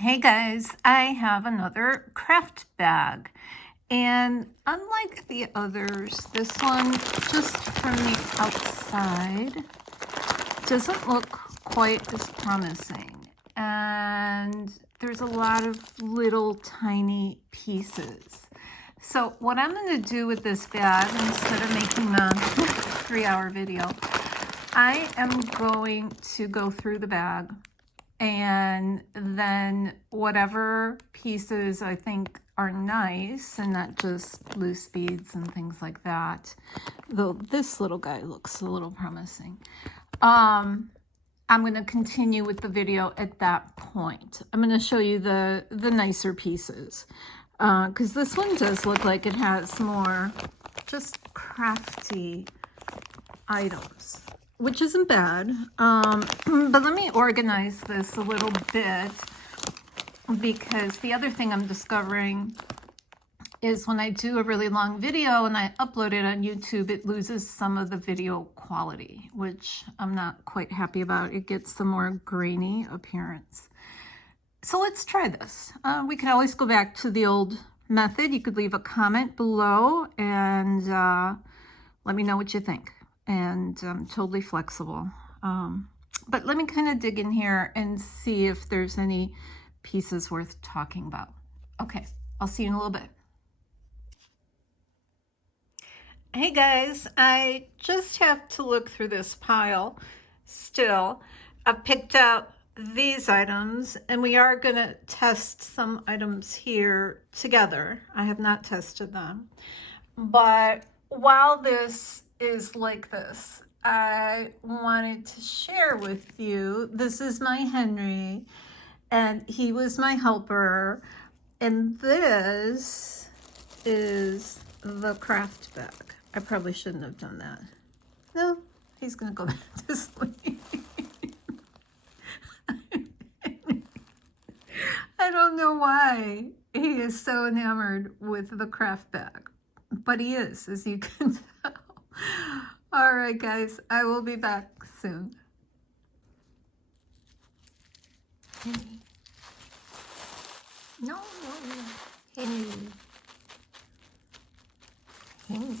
Hey guys, I have another craft bag, and unlike the others, this one just from the outside doesn't look quite as promising, and there's a lot of little tiny pieces. So what I'm going to do with this bag, instead of making a 3-hour video, I am going to go through the bag, and then whatever pieces I think are nice and not just loose beads and things like that, though this little guy looks a little promising, I'm going to continue with the video at that point. I'm going to show you the nicer pieces, because this one does look like it has more just crafty items, which isn't bad. But let me organize this a little bit, because the other thing I'm discovering is when I do a really long video and I upload it on YouTube, it loses some of the video quality, which I'm not quite happy about. It gets the more grainy appearance. So let's try this. We can always go back to the old method. You could leave a comment below and let me know what you think. And I'm totally flexible. But let me kind of dig in here and see if there's any pieces worth talking about. Okay, I'll see you in a little bit. Hey guys, I just have to look through this pile still. I've picked out these items, and we are going to test some items here together. I have not tested them. But while this is like this, I wanted to share with you, this is my Henry, and he was my helper, and this is the craft bag. I probably shouldn't have done that. No, he's gonna go back to sleep. I don't know why he is so enamored with the craft bag, but he is, as you can tell. All right, guys, I will be back soon. Henry. No. Henry. Henry.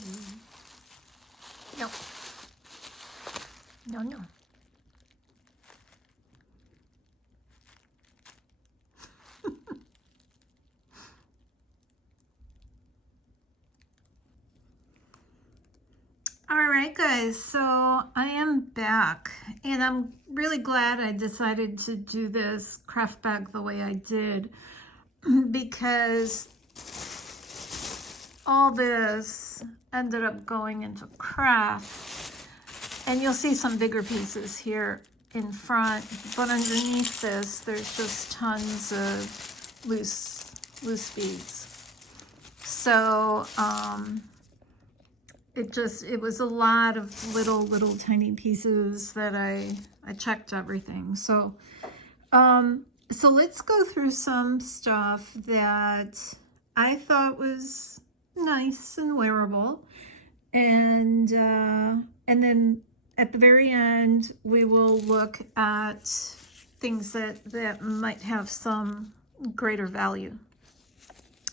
No. No. All right, guys, so I am back, and I'm really glad I decided to do this craft bag the way I did, because all this ended up going into craft, and you'll see some bigger pieces here in front, but underneath this, there's just tons of loose beads. So, it was a lot of little tiny pieces that I checked everything. So let's go through some stuff that I thought was nice and wearable, and then at the very end we will look at things that might have some greater value.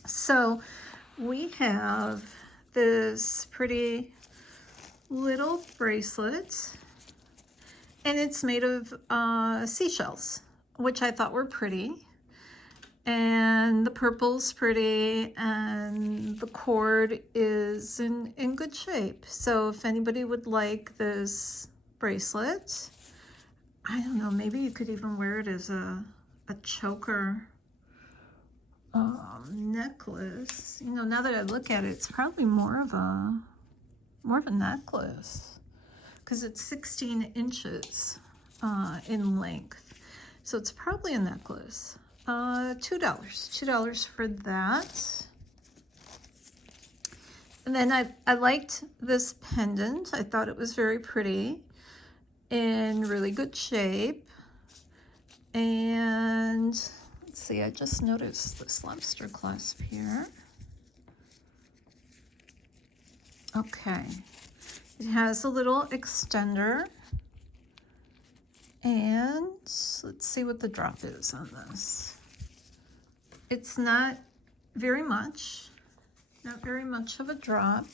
So we have this pretty little bracelet, and it's made of seashells, which I thought were pretty, and the purple's pretty, and the cord is in good shape. So if anybody would like this bracelet, I don't know, maybe you could even wear it as a choker necklace. You know, now that I look at it, it's probably more of a necklace, because it's 16 inches in length, so it's probably a necklace. $2 for that. And then I liked this pendant. I thought it was very pretty, in really good shape. And let's see, I just noticed this lobster clasp here. Okay, it has a little extender, and let's see what the drop is on this. It's not very much, not very much of a drop.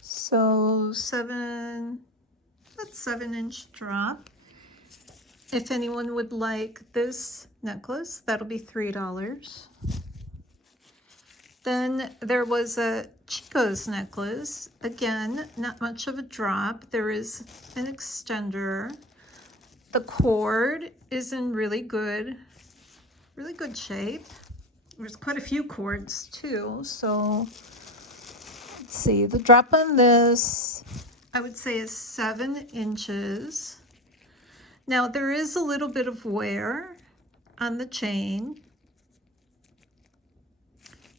So that's 7-inch drop. If anyone would like this necklace, that'll be $3. Then there was a Chico's necklace. Again, not much of a drop. There is an extender. The cord is in really good shape. There's quite a few cords too. So let's see, the drop on this, I would say, is 7 inches. Now there is a little bit of wear on the chain.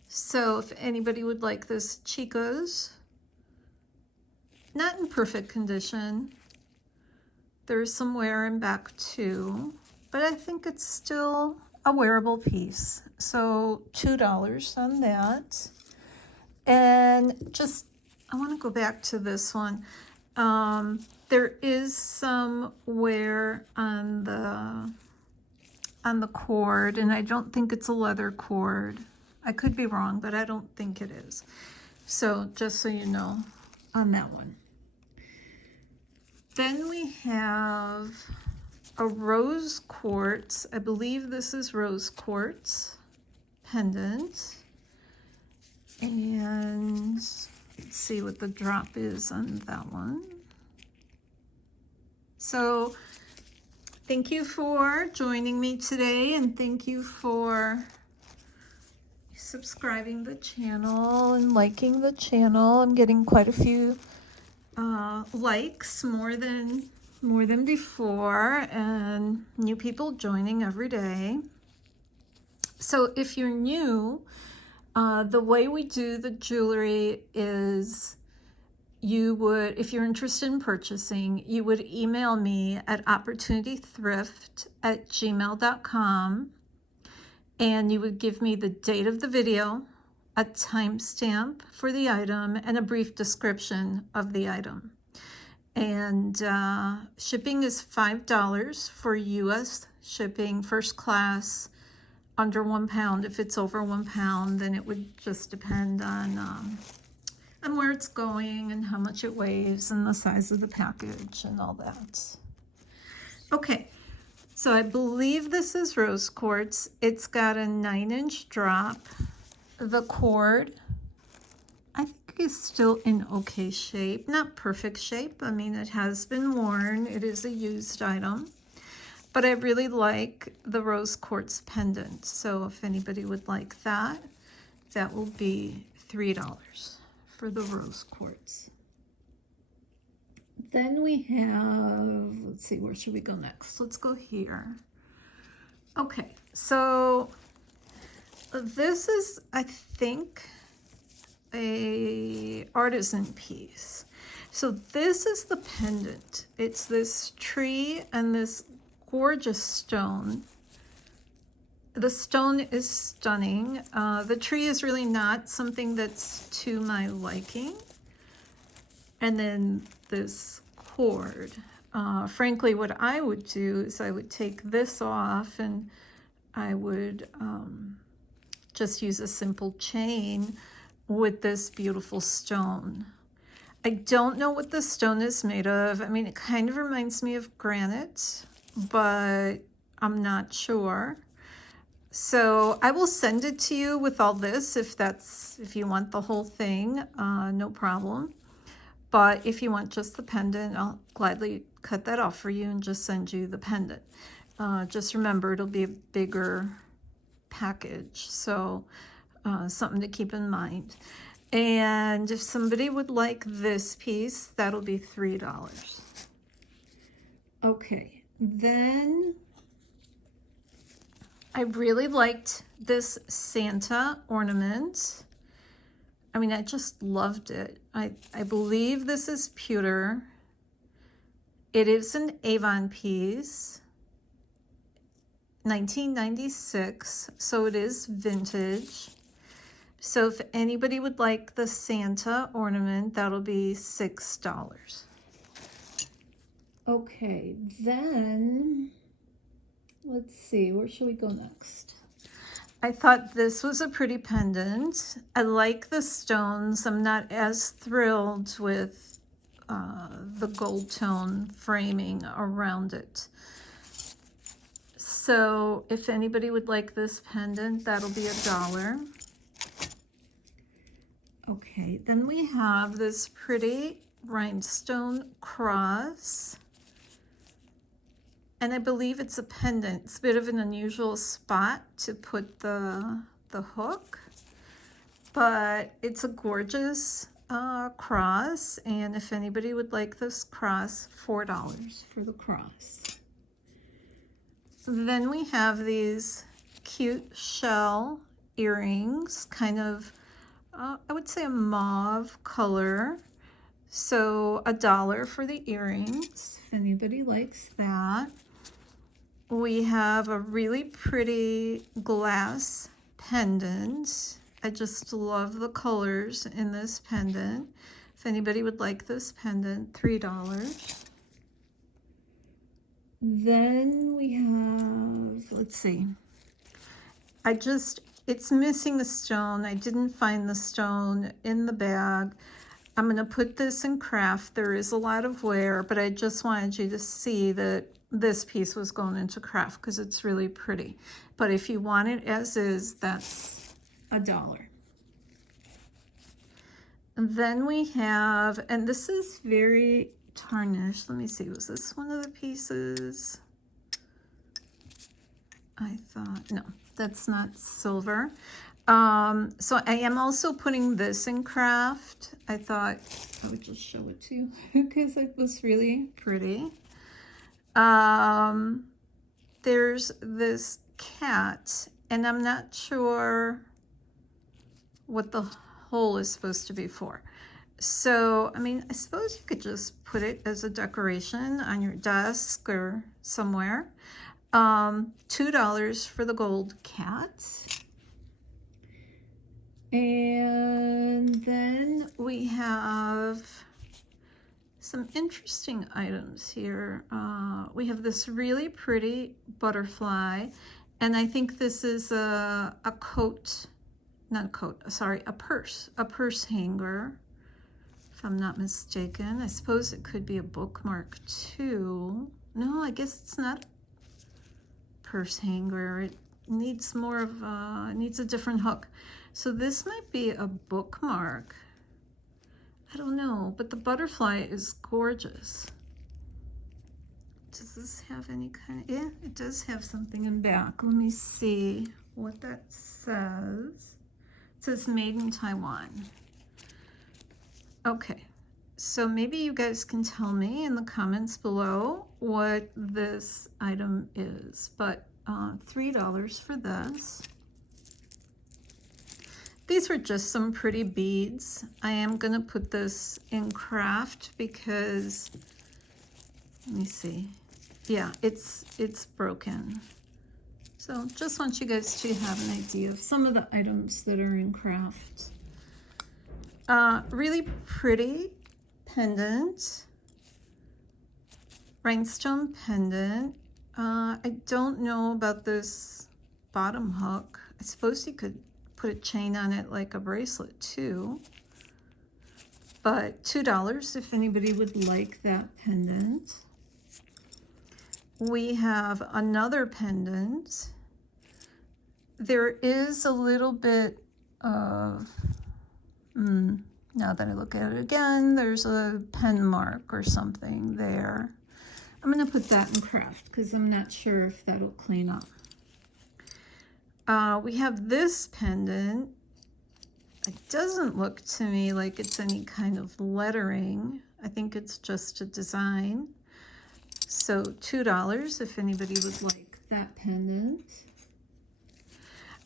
So if anybody would like this Chico's, not in perfect condition. There's some wear in back too, but I think it's still a wearable piece. So $2 on that. And just, I want to go back to this one. There is some wear on the cord, and I don't think it's a leather cord. I could be wrong, but I don't think it is. So just so you know on that one. Then we have a rose quartz. I believe this is rose quartz pendant. And let's see what the drop is on that one. So thank you for joining me today, and thank you for subscribing the channel and liking the channel. I'm getting quite a few likes, more than before, and new people joining every day. So if you're new, the way we do the jewelry is if you're interested in purchasing, you would email me at opportunitythrift@gmail.com, and you would give me the date of the video, a timestamp for the item, and a brief description of the item. And shipping is $5 for US shipping, first class, under 1 pound. If it's over 1 pound, then it would just depend on where it's going and how much it weighs and the size of the package and all that. Okay, so I believe this is rose quartz. It's got a 9-inch drop. The cord, I think, is still in okay shape, not perfect shape. I mean, it has been worn. It is a used item, but I really like the rose quartz pendant. So if anybody would like that, that will be $3 for the rose quartz. Then we have, let's see, where should we go next? Let's go here. Okay, so this is, I think, a artisan piece. So this is the pendant. It's this tree and this gorgeous stone. The stone is stunning. The tree is really not something that's to my liking. And then this cord. Frankly, what I would do is I would take this off, and I would just use a simple chain with this beautiful stone. I don't know what this stone is made of. I mean, it kind of reminds me of granite, but I'm not sure. So I will send it to you with all this if you want the whole thing, no problem. But if you want just the pendant, I'll gladly cut that off for you and just send you the pendant. Just remember, it'll be a bigger package, so something to keep in mind. And if somebody would like this piece, that'll be $3. Okay, then I really liked this Santa ornament. I mean, I just loved it. I believe this is pewter. It is an Avon piece, 1996, so it is vintage. So if anybody would like the Santa ornament, that'll be $6. Okay, then let's see, where should we go next? I thought this was a pretty pendant. I like the stones. I'm not as thrilled with the gold tone framing around it. So if anybody would like this pendant, that'll be $1. Okay, then we have this pretty rhinestone cross. And I believe it's a pendant. It's a bit of an unusual spot to put the hook, but it's a gorgeous cross. And if anybody would like this cross, $4 for the cross. Then we have these cute shell earrings, kind of, I would say a mauve color. So $1 for the earrings, if anybody likes that. We have a really pretty glass pendant. I just love the colors in this pendant. If anybody would like this pendant, $3. Then we have, let's see. It's missing the stone. I didn't find the stone in the bag. I'm going to put this in craft. There is a lot of wear, but I just wanted you to see that this piece was going into craft because it's really pretty. But if you want it as is, that's $1. And then we have, and this is very tarnished. Let me see, was this one of the pieces? I thought, no, that's not silver. So I am also putting this in craft. I thought I would just show it to you because it was really pretty. There's this cat, and I'm not sure what the hole is supposed to be for. So, I mean, I suppose you could just put it as a decoration on your desk or somewhere. $2 for the gold cat. And then we have some interesting items here. We have this really pretty butterfly, and I think this is a coat, not a coat, sorry, a purse hanger, if I'm not mistaken. I suppose it could be a bookmark too. No, I guess it's not a purse hanger. It needs more of it needs a different hook. So this might be a bookmark. I don't know, but the butterfly is gorgeous. Does this have any kind of, yeah, it does have something in back. Let me see what that says. It says made in Taiwan. Okay, so maybe you guys can tell me in the comments below what this item is, but $3 for this. These were just some pretty beads. I am going to put this in craft because, let me see. Yeah, it's broken. So just want you guys to have an idea of some of the items that are in craft. Really pretty pendant. Rhinestone pendant. I don't know about this bottom hook. I suppose you could put a chain on it like a bracelet too, but $2 if anybody would like that pendant. We have another pendant. There is a little bit of, now that I look at it again, there's a pen mark or something there. I'm going to put that in craft because I'm not sure if that'll clean up. We have this pendant. It doesn't look to me like it's any kind of lettering. I think it's just a design. So $2 if anybody would like that pendant.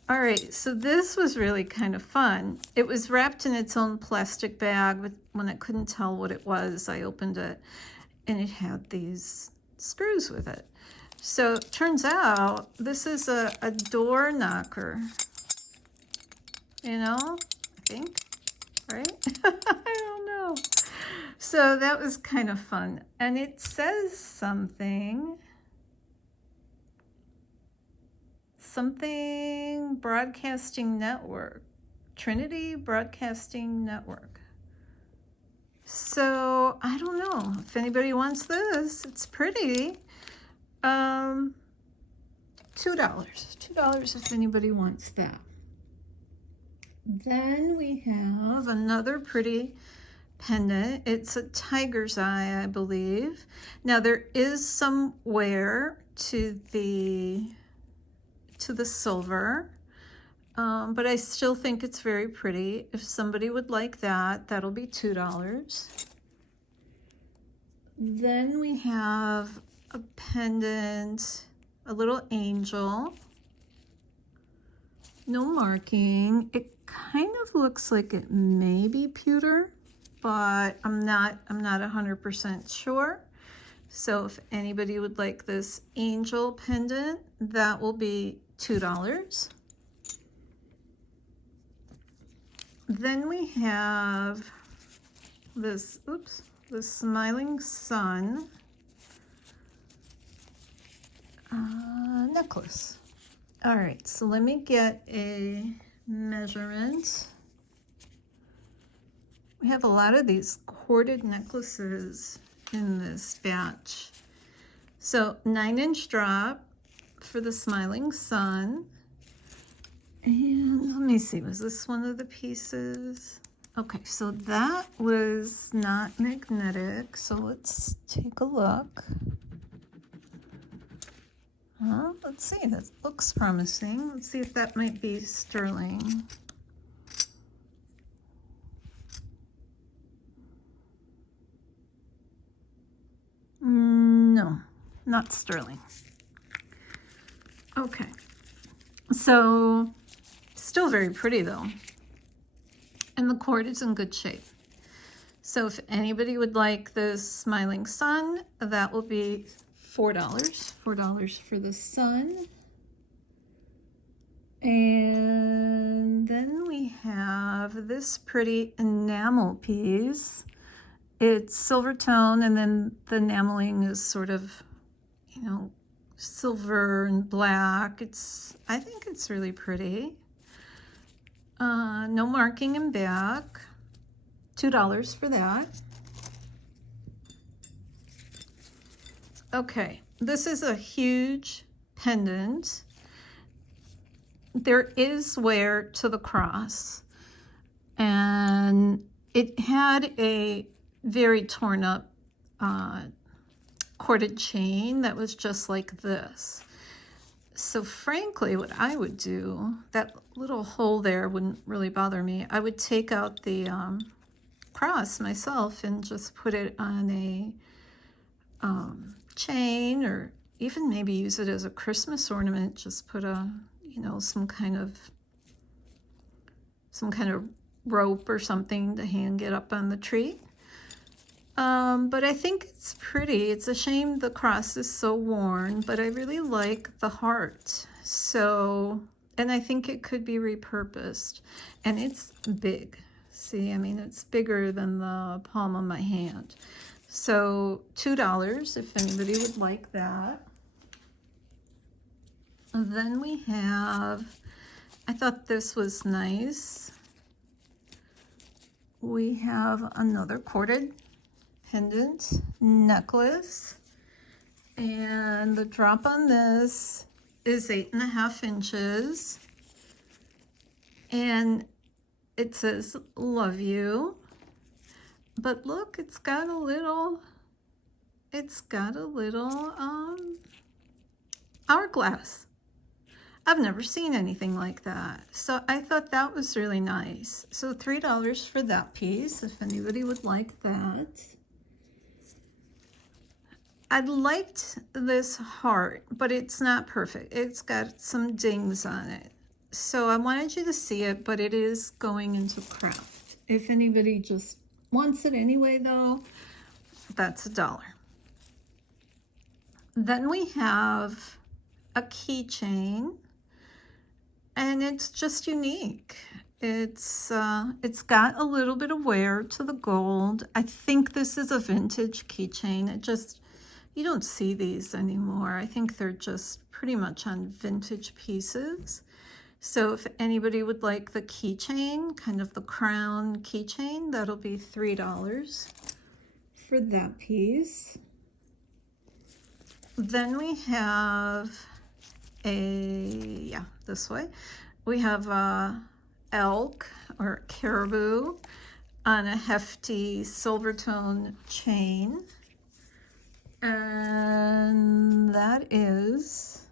All right, so this was really kind of fun. It was wrapped in its own plastic bag, but when I couldn't tell what it was, I opened it and it had these screws with it. So it turns out this is a door knocker, you know, I think, right? I don't know. So that was kind of fun. And it says something something broadcasting network, Trinity Broadcasting Network. So I don't know if anybody wants this. It's pretty. $2. $2 if anybody wants that. Then we have another pretty pendant. It's a tiger's eye, I believe. Now there is some wear to the silver, but I still think it's very pretty. If somebody would like that, that'll be $2. Then we have a pendant, a little angel, no marking. It kind of looks like it may be pewter, but I'm not 100% sure. So if anybody would like this angel pendant, that will be $2. Then we have this, the smiling sun necklace. All right, so let me get a measurement. We have a lot of these corded necklaces in this batch. So 9-inch drop for the smiling sun. And let me see, was this one of the pieces? Okay, so that was not magnetic. So let's take a look. Let's see, that looks promising. Let's see if that might be sterling. No, not sterling. Okay, so still very pretty though. And the cord is in good shape. So if anybody would like this smiling sun, that will be $4. $4 for the sun. And then we have this pretty enamel piece. It's silver tone, and then the enameling is sort of, you know, silver and black. I think it's really pretty. No marking in back. $2 for that. Okay, this is a huge pendant. There is wear to the cross, and it had a very torn up corded chain that was just like this. So frankly, what I would do, that little hole there wouldn't really bother me. I would take out the cross myself and just put it on a chain, or even maybe use it as a Christmas ornament. Just put a, you know, some kind of rope or something to hang it up on the tree. But I think it's pretty. It's a shame the cross is so worn, but I really like the heart. So, and I think it could be repurposed. And it's big. See, I mean, it's bigger than the palm of my hand. So $2 if anybody would like that. And then we have, I thought this was nice. We have another corded pendant necklace, and the drop on this is 8.5 inches, and it says love you. But look, it's got a little hourglass. I've never seen anything like that. So I thought that was really nice. So $3 for that piece, if anybody would like that. I liked this heart, but it's not perfect. It's got some dings on it. So I wanted you to see it, but it is going into craft. If anybody just wants it anyway though, that's $1. Then we have a keychain, and it's just unique. It's got a little bit of wear to the gold. I think this is a vintage keychain. It just You don't see these anymore. I think they're just pretty much on vintage pieces. So if anybody would like the keychain, kind of the crown keychain, that'll be $3 for that piece. Then we have this way. We have a elk or caribou on a hefty silver tone chain. And that is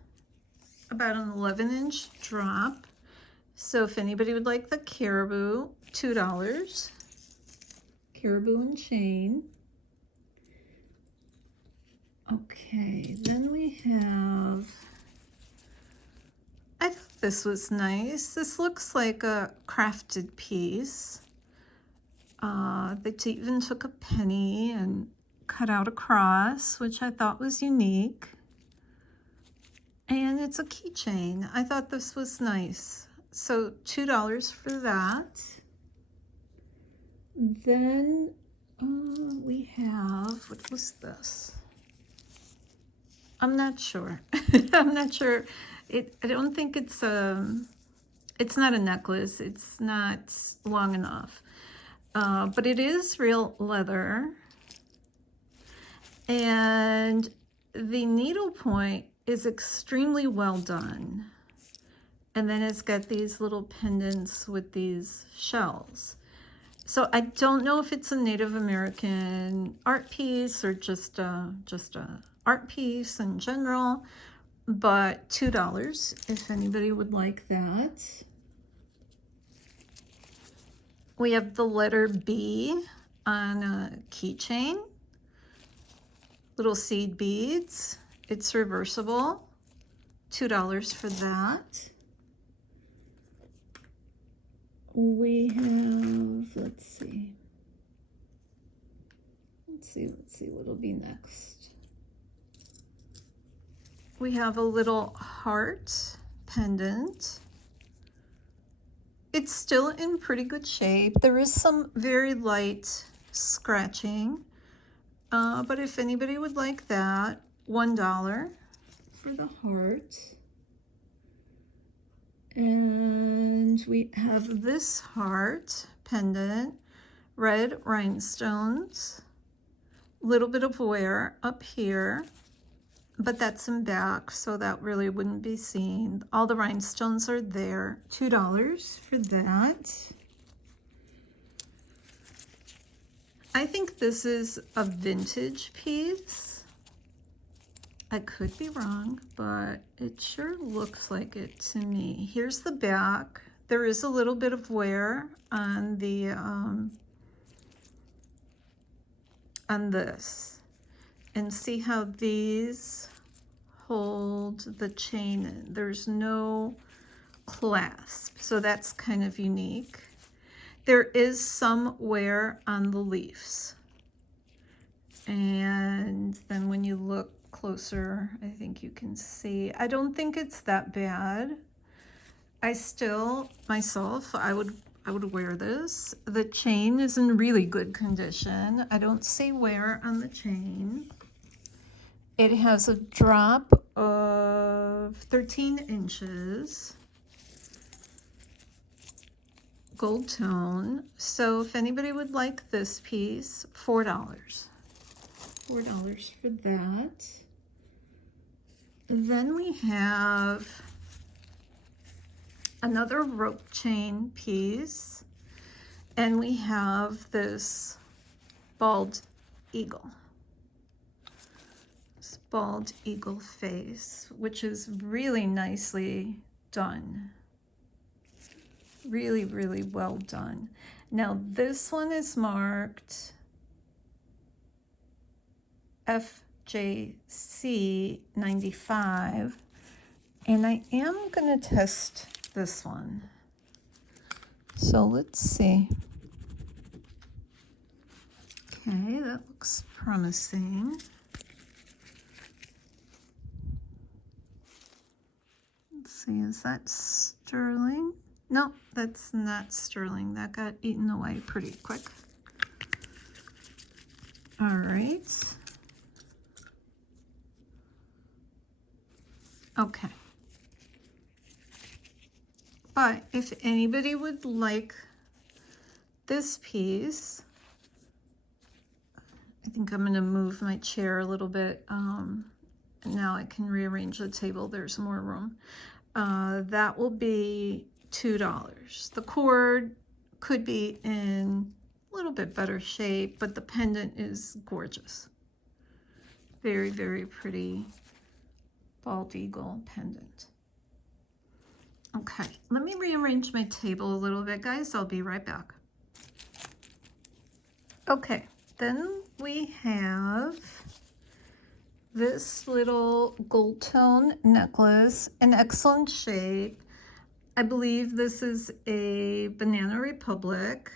about an 11-inch drop. So if anybody would like the caribou, $2. Caribou and chain. Okay, then we have, I thought this was nice. This looks like a crafted piece. They even took a penny and cut out a cross, which I thought was unique. And it's a keychain. I thought this was nice. So $2 for that. Then we have, what was this? I'm not sure. I'm not sure. I don't think it's not a necklace. It's not long enough. But it is real leather. And the needle point is extremely well done. And then it's got these little pendants with these shells. So I don't know if it's a Native American art piece or just a art piece in general, but $2 if anybody would like that. We have the letter B on a keychain, little seed beads. It's reversible, $2 for that. We have, let's see what'll be next. We have a little heart pendant. It's still in pretty good shape. There is some very light scratching, but if anybody would like that, $1 for the heart. And we have this heart pendant, red rhinestones, little bit of wear up here, but that's in back, so that really wouldn't be seen. All the rhinestones are there. $2 for that. I think this is a vintage piece. I could be wrong, but it sure looks like it to me. Here's the back. There is a little bit of wear on the on this. And see how these hold the chain in. There's no clasp, so that's kind of unique. There is some wear on the leaves. And then when you look closer, I think you can see. I don't think it's that bad. I still, myself, I would wear this. The chain is in really good condition. I don't see wear on the chain. It has a drop of 13 inches. Gold tone. So if anybody would like this piece, $4. $4 for that. Then we have another rope chain piece, and we have this bald eagle. This bald eagle face, which is really nicely done. Really, really well done. Now this one is marked FJC 95, and I am going to test this one. So let's see. Okay, that looks promising. Let's see, is that sterling? No, that's not sterling. That got eaten away pretty quick. All right. Okay. But if anybody would like this piece, I think I'm going to move my chair a little bit. Now I can rearrange the table. There's more room. That will be $2. The cord could be in a little bit better shape, but the pendant is gorgeous. Very, very pretty bald eagle pendant. Okay, let me rearrange my table a little bit, guys. I'll be right back. Okay, then we have this little gold tone necklace in excellent shape. I believe this is a Banana Republic.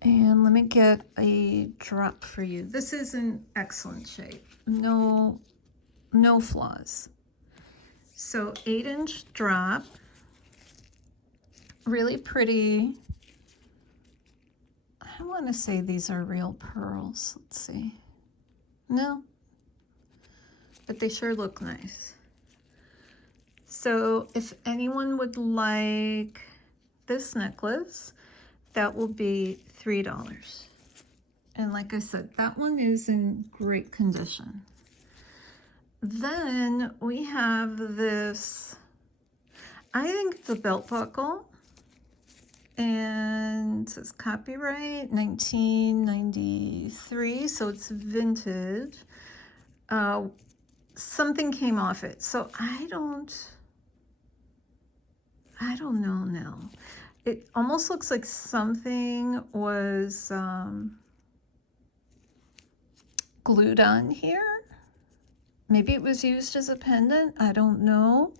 And let me get a drop for you. This is in excellent shape. No flaws. So 8-inch drop. Really pretty. I want to say these are real pearls. Let's see. No. But they sure look nice. So if anyone would like this necklace, that will be $3. And like I said, that one is in great condition. Then we have this, I think it's a belt buckle. And it says copyright 1993, so it's vintage. Something came off it, so I don't know now. It almost looks like something was glued on here. Maybe it was used as a pendant, I don't know.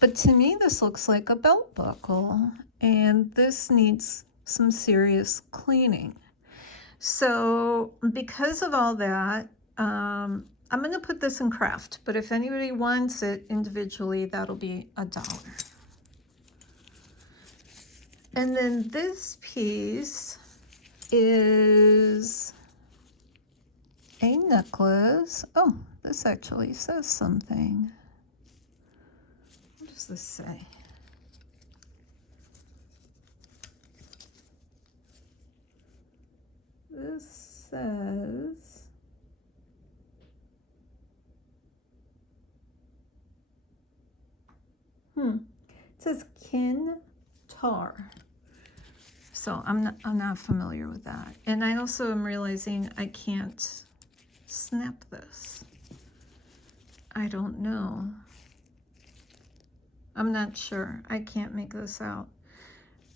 But to me, this looks like a belt buckle, and this needs some serious cleaning. So because of all that, I'm going to put this in craft, but if anybody wants it individually, that'll be $1. And then this piece is a necklace. Oh, this actually says something. What does this say? This says, it says kin tar. So I'm not familiar with that. And I also am realizing I can't snap this. I don't know. I'm not sure. I can't make this out.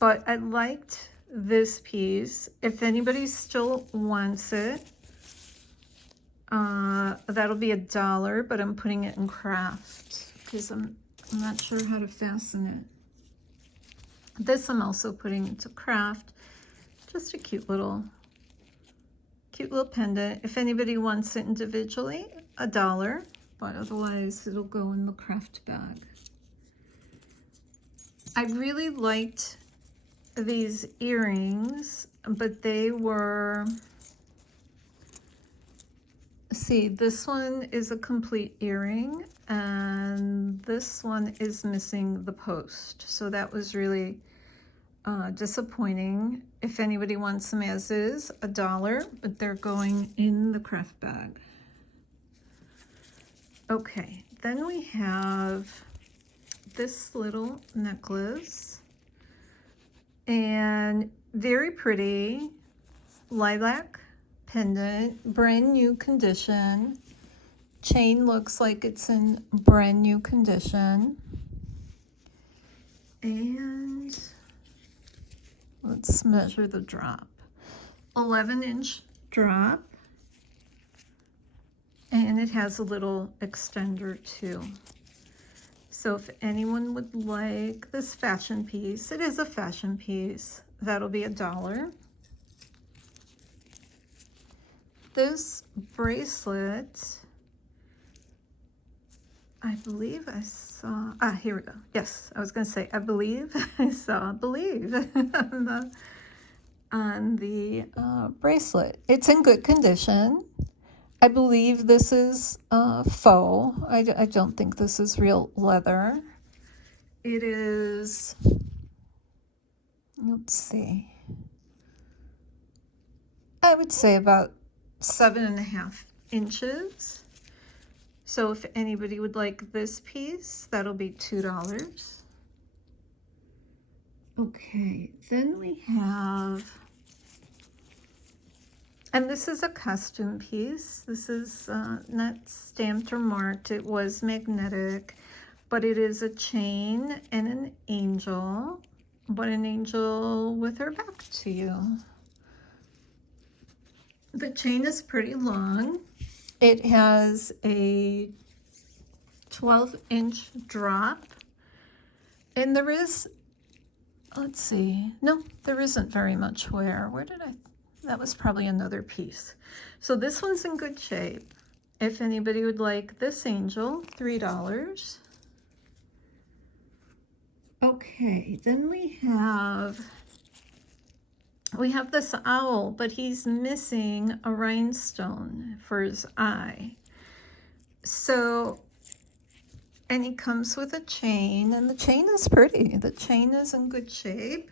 But I liked this piece. If anybody still wants it, that'll be $1, but I'm putting it in craft because I'm not sure how to fasten it. This I'm also putting into craft. Just a cute little pendant. If anybody wants it individually, $1, but otherwise it'll go in the craft bag. I really liked these earrings, but they were, see, this one is a complete earring and this one is missing the post. So that was really disappointing. If anybody wants them as is, $1, but they're going in the craft bag. Okay, then we have this little necklace, and very pretty lilac pendant, brand new condition. Chain looks like it's in brand new condition. And let's measure the drop. 11-inch drop. And it has a little extender too. So if anyone would like this fashion piece, it is a fashion piece, that'll be $1. This bracelet, I believe I saw, here we go. Yes, I was going to say, I believe I saw believe on the bracelet. It's in good condition. I believe this is faux. I don't think this is real leather. It is, let's see, I would say about 7.5 inches. So if anybody would like this piece, that'll be $2. Okay, then we have, and this is a custom piece. This is not stamped or marked. It was magnetic, but it is a chain and an angel, but an angel with her back to you. The chain is pretty long. It has a 12-inch drop, and there is, let's see, no, there isn't very much wear. Where did I, that was probably another piece. So this one's in good shape. If anybody would like this angel, $3. Okay, then we have this owl, but he's missing a rhinestone for his eye. So, and he comes with a chain, and the chain is pretty. The chain is in good shape.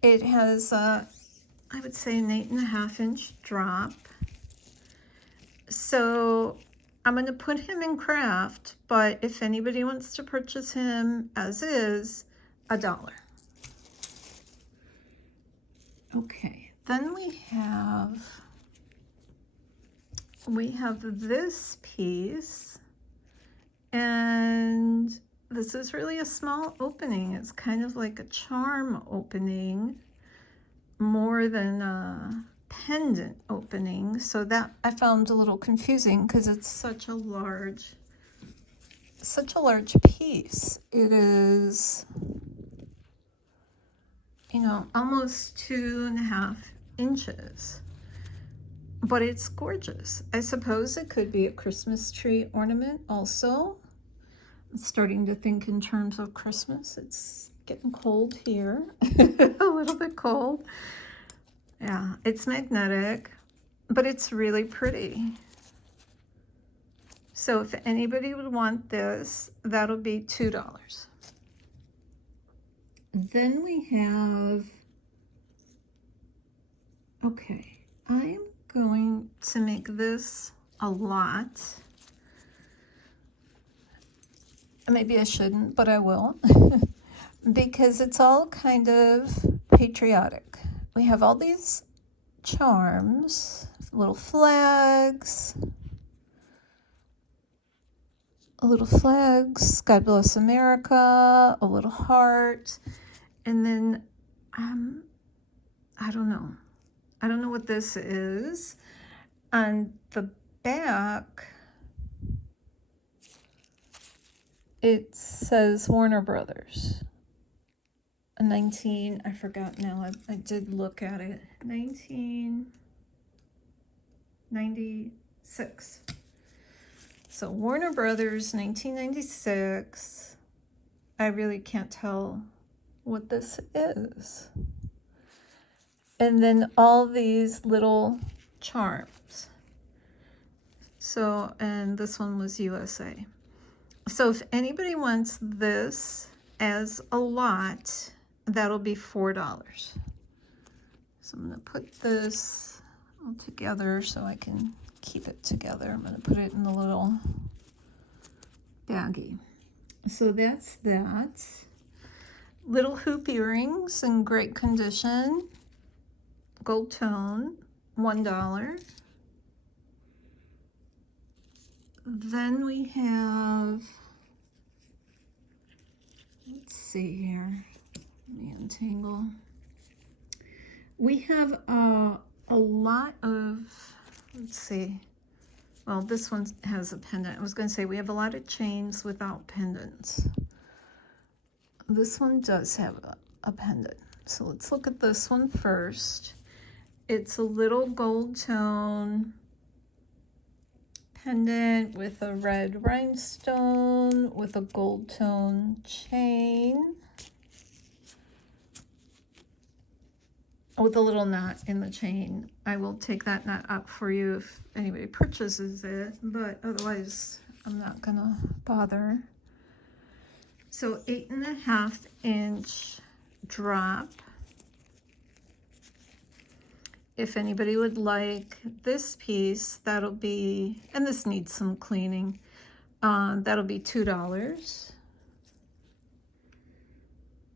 It has, I would say, an 8.5-inch drop. So I'm going to put him in craft, but if anybody wants to purchase him as is, $1. Okay, then we have this piece, and this is really a small opening. It's kind of like a charm opening more than a pendant opening, so that I found a little confusing because it's such a large piece. It is, you know, almost 2.5 inches, but it's gorgeous. I suppose it could be a Christmas tree ornament also. I'm starting to think in terms of Christmas. It's getting cold here, a little bit cold. Yeah, it's magnetic, but it's really pretty. So if anybody would want this, that'll be $2. Then we have, okay, I'm going to make this a lot. Maybe I shouldn't, but I will, because it's all kind of patriotic. We have all these charms, little flags, God bless America, a little heart, and then I don't know what this is. On the back, it says Warner Brothers. 19, I forgot now, I did look at it, 1996. So Warner Brothers, 1996. I really can't tell what this is. And then all these little charms. So, and this one was USA. So if anybody wants this as a lot, that'll be $4. So I'm going to put this all together so I can keep it together. I'm going to put it in the little baggie. So that's that. Little hoop earrings in great condition. Gold tone, $1. Then we have, let's see here. Let me untangle. We have a lot of, let's see. Well, this one has a pendant. I was going to say we have a lot of chains without pendants. This one does have a pendant. So let's look at this one first. It's a little gold tone pendant with a red rhinestone with a gold tone chain. with a little knot in the chain. I will take that knot up for you if anybody purchases it, but otherwise I'm not gonna bother. So 8.5 inch drop. If anybody would like this piece, that'll be, and this needs some cleaning, that'll be $2.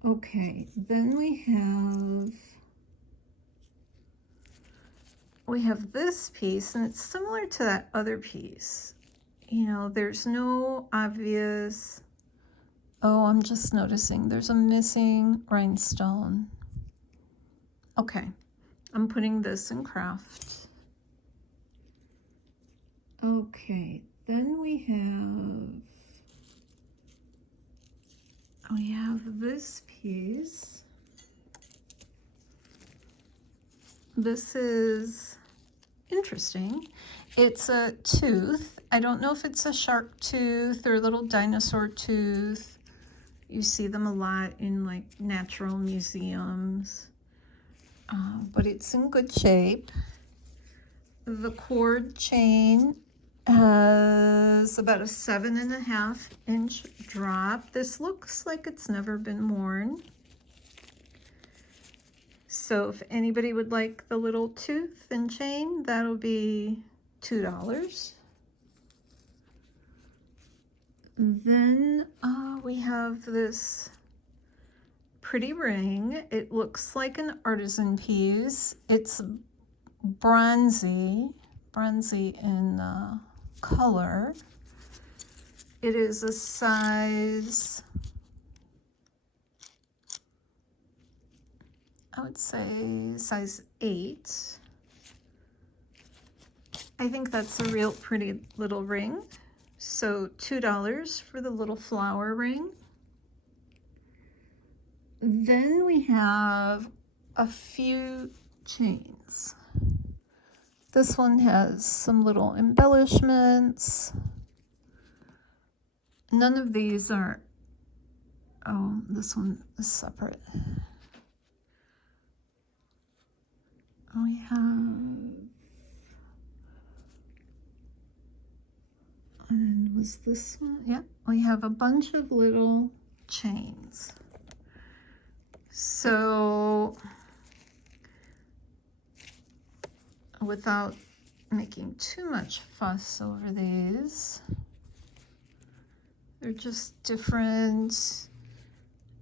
Okay, then we have this piece, and it's similar to that other piece. You know, there's no obvious, oh, I'm just noticing there's a missing rhinestone. Okay, I'm putting this in craft. Okay, then we have this piece. This is interesting. It's a tooth. I don't know if it's a shark tooth or a little dinosaur tooth. You see them a lot in like natural museums, but it's in good shape. The cord chain has about a 7.5 inch drop. This looks like it's never been worn. So if anybody would like the little tooth and chain, that'll be $2. Then we have this pretty ring. It looks like an artisan piece. It's bronzy in color. It is a size, I would say size 8. I think that's a real pretty little ring. So $2 for the little flower ring. Then we have a few chains. This one has some little embellishments. None of these are, oh, this one is separate. We have, and was this one? Yeah, we have a bunch of little chains. So without making too much fuss over these, they're just different,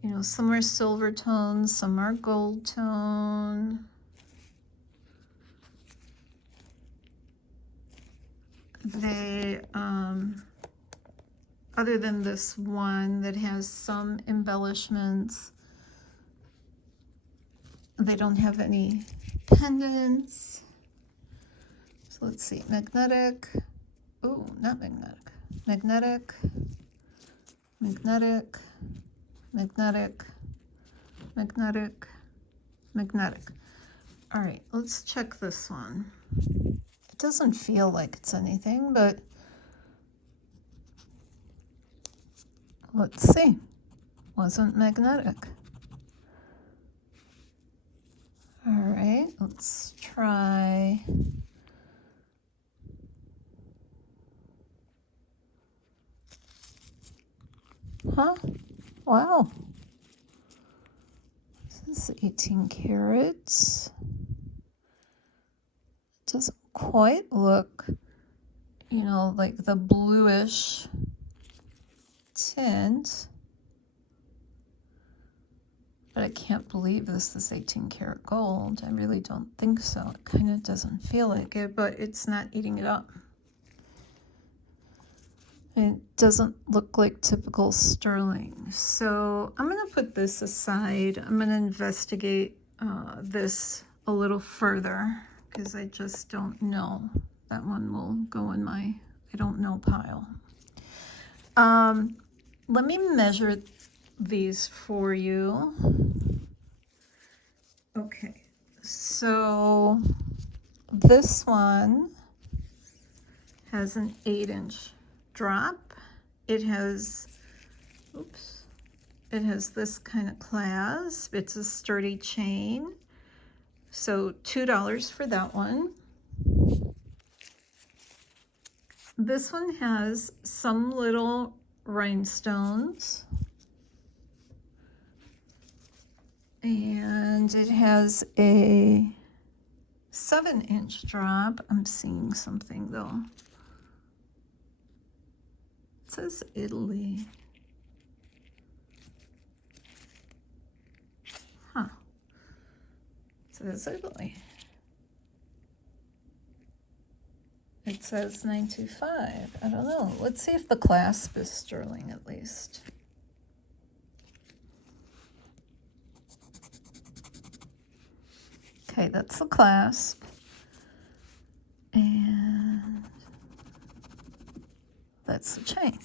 you know, some are silver tone, some are gold tone. They, other than this one that has some embellishments, they don't have any pendants. So let's see, magnetic, oh, not magnetic, magnetic, magnetic, magnetic, magnetic, magnetic. All right, let's check this one. It doesn't feel like it's anything, but let's see. Wasn't magnetic. All right, let's try. Huh? Wow. This is 18 carats. It doesn't quite look, you know, like the bluish tint. But I can't believe this is 18 karat gold. I really don't think so. It kind of doesn't feel like it, but it's not eating it up. It doesn't look like typical sterling. So I'm going to put this aside. I'm going to investigate this a little further because I just don't know. That one will go in my I don't know pile. Let me measure these for you. Okay, so this one has an 8-inch drop. It has, it has this kind of clasp. It's a sturdy chain. So $2 for that one. This one has some little rhinestones. And it has a 7-inch drop. I'm seeing something though. It says Italy. Huh. It says Italy. It says 925. I don't know. Let's see if the clasp is sterling at least. Okay, that's the clasp. And that's the chain.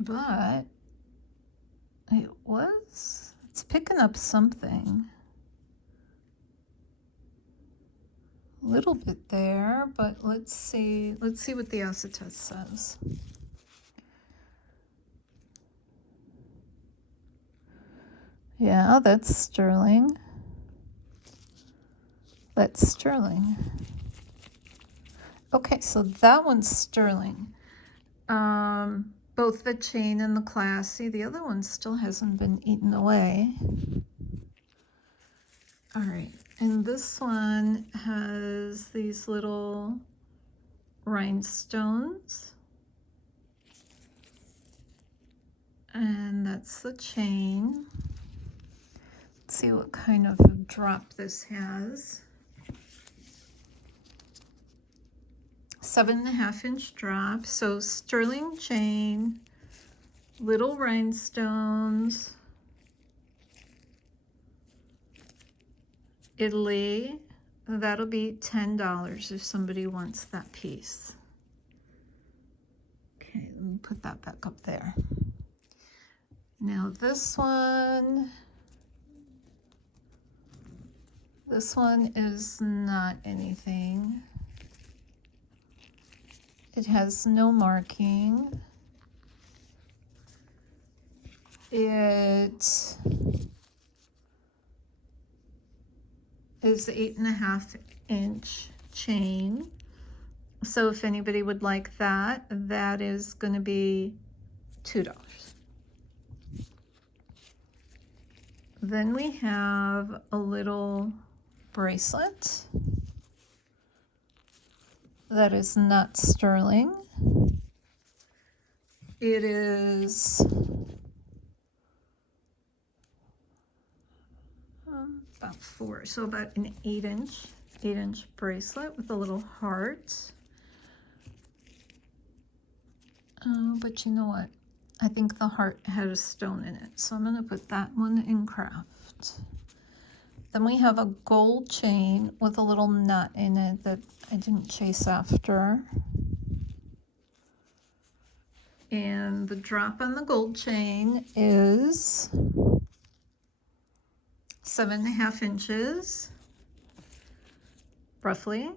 But it's picking up something. A little bit there, but let's see what the acetous says. Yeah, that's sterling. That's sterling. Okay, so that one's sterling. Both the chain and the clasp. See, the other one still hasn't been eaten away. All right, and this one has these little rhinestones. And that's the chain. Let's see what kind of a drop this has. 7.5-inch drop. So sterling chain, little rhinestones, Italy. That'll be $10 if somebody wants that piece. Okay, let me put that back up there. Now this one is not anything. It has no marking. It is 8.5-inch chain. So if anybody would like that, that is going to be $2. Then we have a little bracelet that is not sterling. It is about an 8-inch bracelet with a little heart. But you know what? I think the heart had a stone in it, so I'm going to put that one in craft. Then we have a gold chain with a little nut in it that I didn't chase after. And the drop on the gold chain is 7.5 inches, roughly.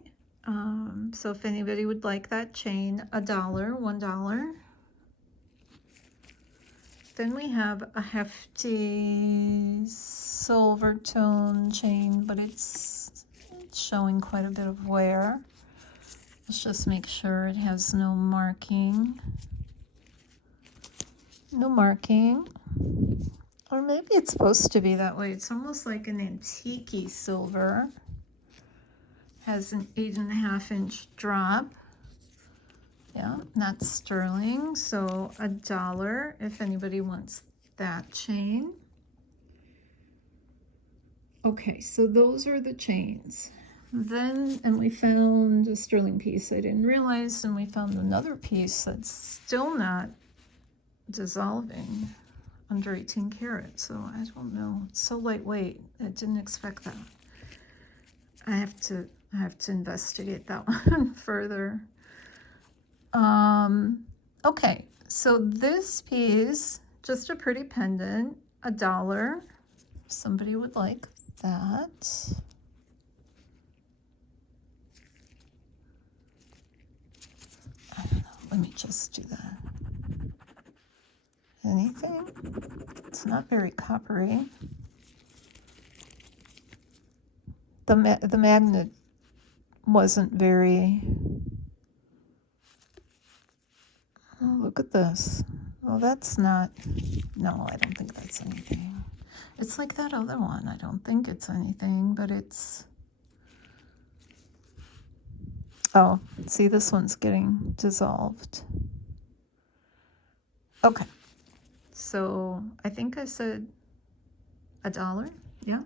So if anybody would like that chain, $1. Then we have a hefty silver tone chain, but it's showing quite a bit of wear. Let's just make sure it has no marking. No marking. Or maybe it's supposed to be that way. It's almost like an antique silver. Has an 8.5-inch drop. Yeah, not sterling, so $1 if anybody wants that chain. Okay, so those are the chains. And we found a sterling piece I didn't realize, and we found another piece that's still not dissolving under 18 karat, so I don't know. It's so lightweight. I didn't expect that. I have to investigate that one further. Okay, so this piece, just a pretty pendant, $1. If somebody would like that. I don't know, let me just do that. Anything? It's not very coppery. the magnet wasn't very... Oh, look at this. Oh, that's not... No, I don't think that's anything. It's like that other one. I don't think it's anything, but it's... Oh, see, this one's getting dissolved. Okay. So I think I said $1. Yeah.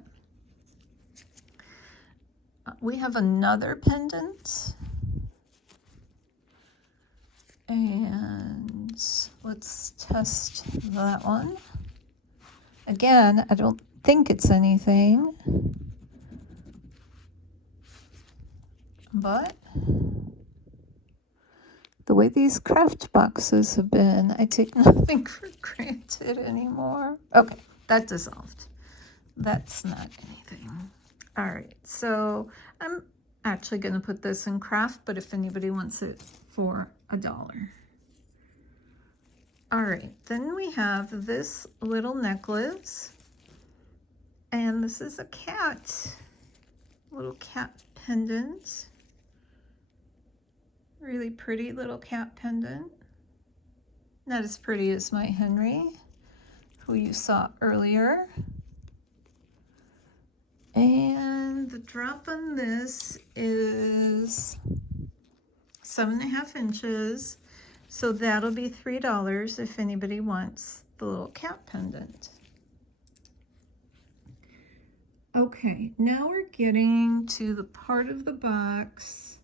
We have another pendant. And let's test that one. Again, I don't think it's anything. But the way these craft boxes have been, I take nothing for granted anymore. Okay, that dissolved. That's not anything. All right, so I'm actually going to put this in craft, but if anybody wants it for $1. All right, then we have this little necklace, and this is a cat, little cat pendant. Really pretty little cat pendant. Not as pretty as my Henry, who you saw earlier. And the drop on this is 7.5 inches. So that'll be $3 if anybody wants the little cat pendant. Okay, now we're getting to the part of the box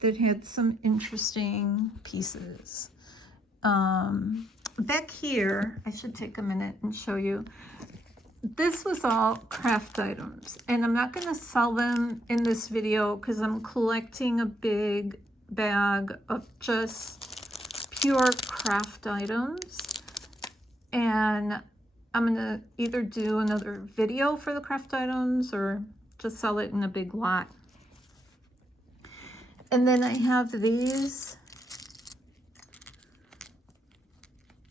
that had some interesting pieces. Back here, I should take a minute and show you. This was all craft items, and I'm not going to sell them in this video because I'm collecting a big bag of just pure craft items, and I'm going to either do another video for the craft items or just sell it in a big lot. And then I have these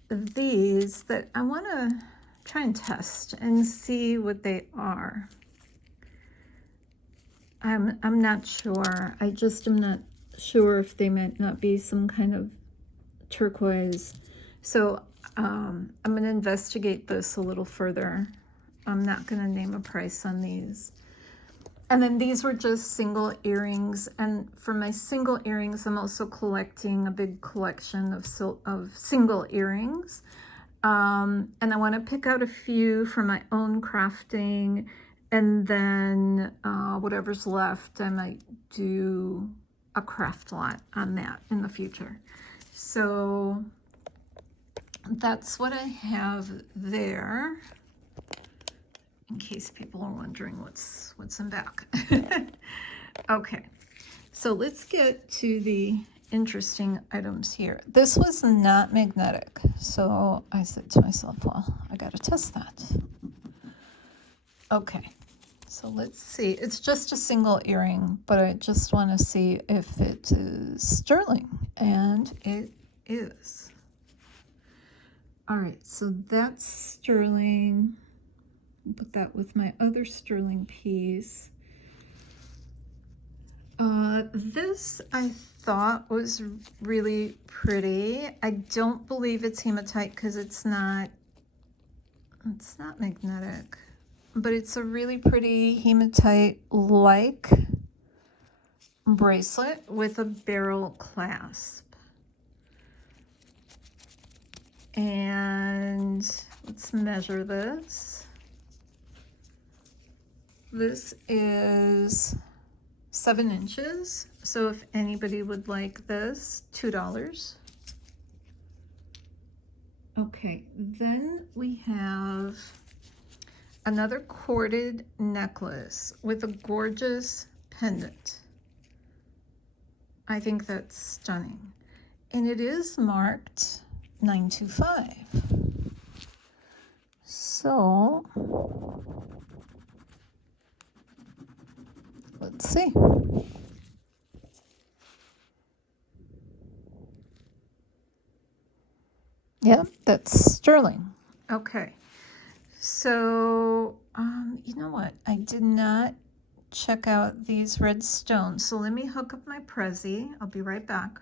that I want to try and test and see what they are. I'm not sure. I just am not sure if they might not be some kind of turquoise. So I'm going to investigate this a little further. I'm not going to name a price on these. And then these were just single earrings. And for my single earrings, I'm also collecting a big collection of single earrings. And I want to pick out a few for my own crafting. And then whatever's left, I might do a craft lot on that in the future. So that's what I have there, in case people are wondering what's in back. Okay, so let's get to the interesting items here. This was not magnetic, so I said to myself, well, I gotta test that. Okay, so let's see. It's just a single earring, but I just want to see if it is sterling, and it is. All right, so that's sterling. Put that with my other sterling piece. This I thought was really pretty. I don't believe it's hematite because it's not magnetic, but it's a really pretty hematite-like bracelet with a barrel clasp. And let's measure this. This is 7 inches. So if anybody would like this, $2. Okay, then we have another corded necklace with a gorgeous pendant. I think that's stunning. And it is marked 925. So let's see. Yeah, that's sterling. Okay. So, you know what? I did not check out these red stones. So let me hook up my Prezi. I'll be right back.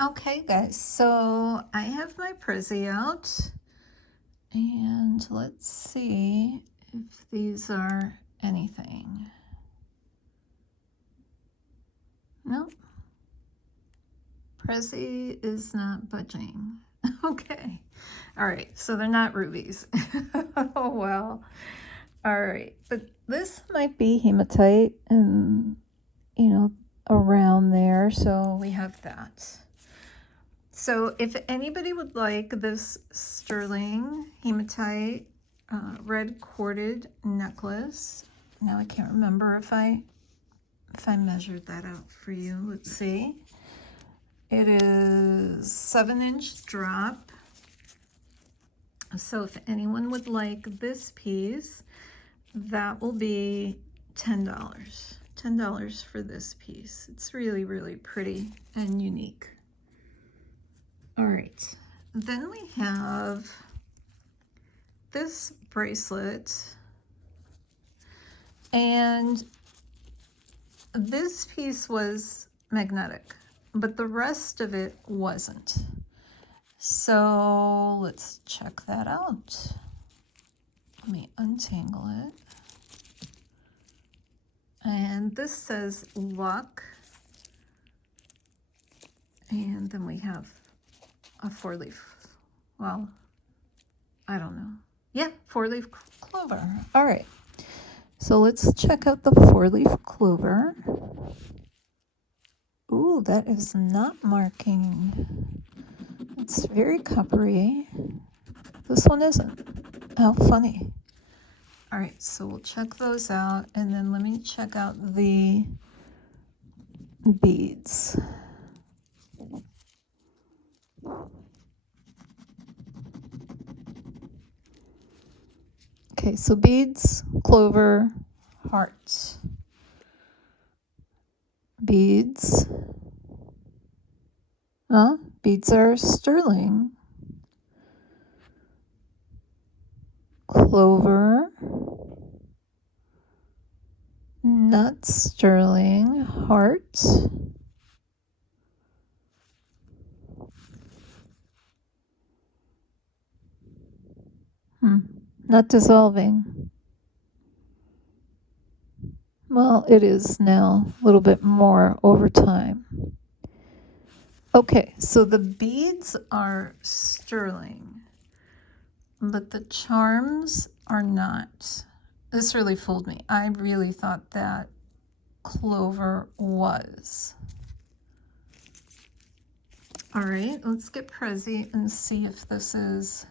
Okay guys, so I have my Prezi out, and let's see if these are anything. Nope. Prezi is not budging. Okay. All right, so they're not rubies. Oh well. All right, but this might be hematite and, you know, around there, so we have that. So if anybody would like this sterling hematite red corded necklace, now I can't remember if I measured that out for you. Let's see. It is 7-inch drop. So if anyone would like this piece, that will be $10. $10 for this piece. It's really, really pretty and unique. All right, then we have this bracelet, and this piece was magnetic, but the rest of it wasn't. So let's check that out. Let me untangle it. And this says luck, and then we have a 4-leaf, well, I don't know. Yeah, 4-leaf clover. All right, so let's check out the 4-leaf clover. Ooh, that is not marking. It's very coppery. This one isn't. How funny. All right, so we'll check those out, and then let me check out the beads. Okay, so beads, clover, hearts. Beads. Beads are sterling. Clover. Not sterling. Heart. Not dissolving. Well, it is now a little bit more over time. Okay, so the beads are sterling, but the charms are not. This really fooled me. I really thought that clover was. All right, let's get Prezi and see if this is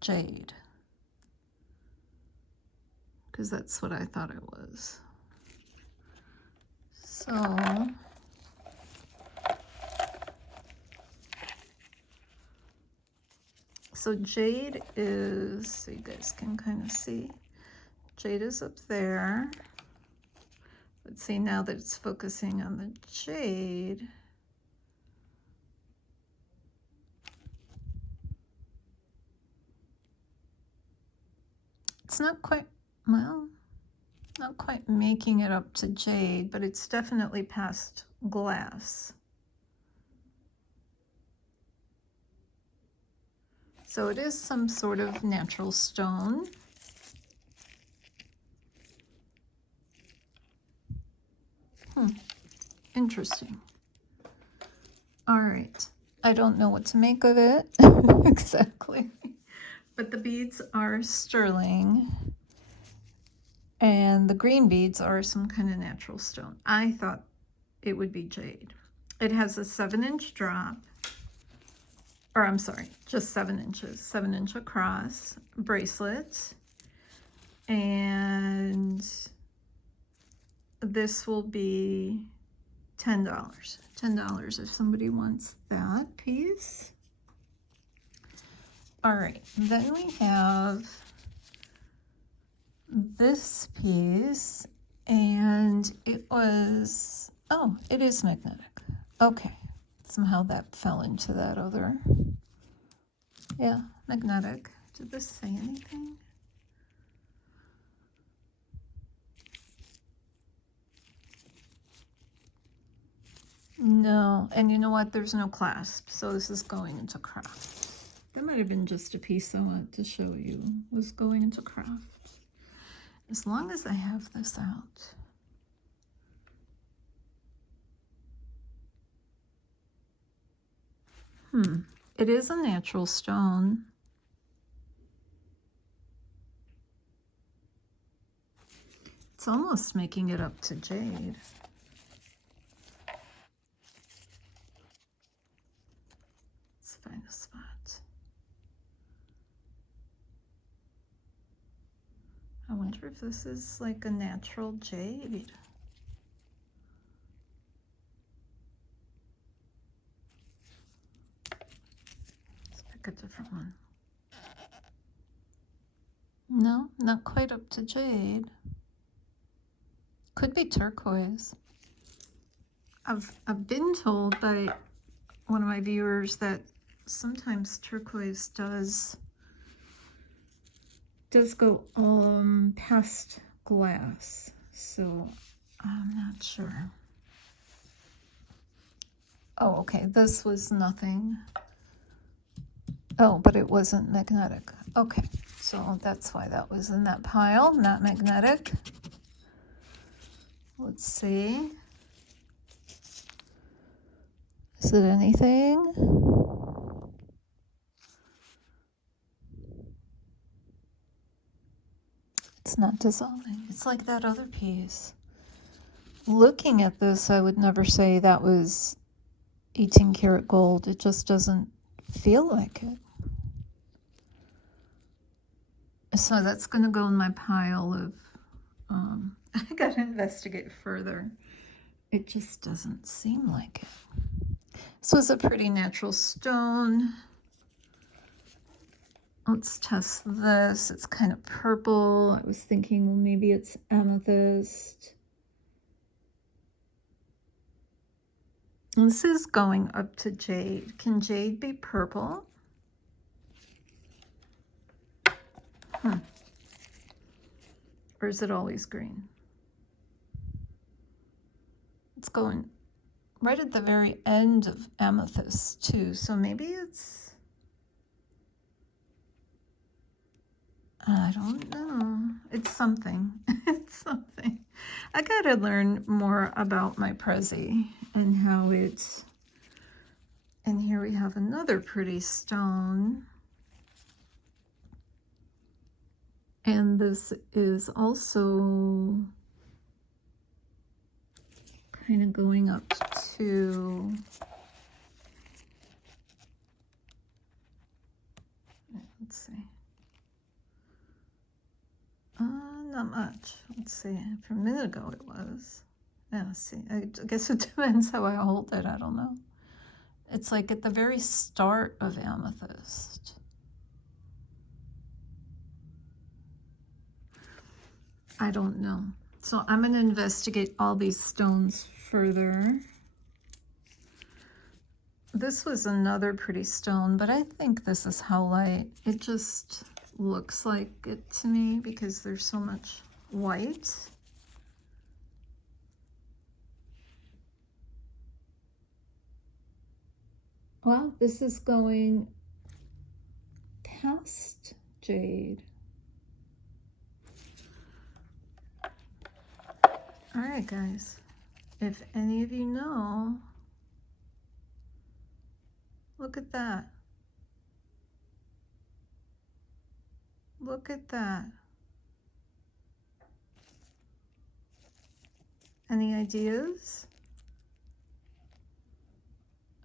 jade, because that's what I thought it was. So jade is, so you guys can kind of see, jade is up there. Let's see, now that it's focusing on the jade, it's not quite, well, not quite making it up to jade, but it's definitely past glass. So it is some sort of natural stone. Interesting. All right. I don't know what to make of it exactly, but the beads are sterling, and the green beads are some kind of natural stone. I thought it would be jade. It has a 7-inch drop, or I'm sorry, just 7 inches, 7-inch across bracelet. And this will be $10. $10 if somebody wants that piece. All right, then we have this piece, and it was, oh, it is magnetic. Okay, somehow that fell into that other, yeah, magnetic. Did this say anything? No, and you know what? There's no clasp, so this is going into craft. That might have been just a piece I wanted to show you, was going into craft. As long as I have this out. It is a natural stone. It's almost making it up to jade. Let's find a spot. I wonder if this is like a natural jade. Let's pick a different one. No, not quite up to jade. Could be turquoise. I've been told by one of my viewers that sometimes turquoise does go past glass, so I'm not sure. Oh, okay, this was nothing. Oh, but it wasn't magnetic. Okay, so that's why that was in that pile, not magnetic. Let's see. Is it anything? It's not dissolving. It's like that other piece. Looking at this, I would never say that was 18 karat gold. It just doesn't feel like it. So that's going to go in my pile of, I got to investigate further. It just doesn't seem like it. This was a pretty natural stone. Let's test this. It's kind of purple. I was thinking, well, maybe it's amethyst. This is going up to jade. Can jade be purple? Or is it always green? It's going right at the very end of amethyst too, so maybe it's, I don't know. It's something. It's something. I gotta learn more about my Prezi and how it's, and here we have another pretty stone. And this is also kind of going up to, let's see. Not much. Let's see. For a minute ago it was. Yeah, see. I guess it depends how I hold it. I don't know. It's like at the very start of amethyst. I don't know. So I'm going to investigate all these stones further. This was another pretty stone, but I think this is howlite. It just looks like it to me because there's so much white. Wow, this is going past jade. All right, guys, if any of you know, look at that. Look at that. Any ideas?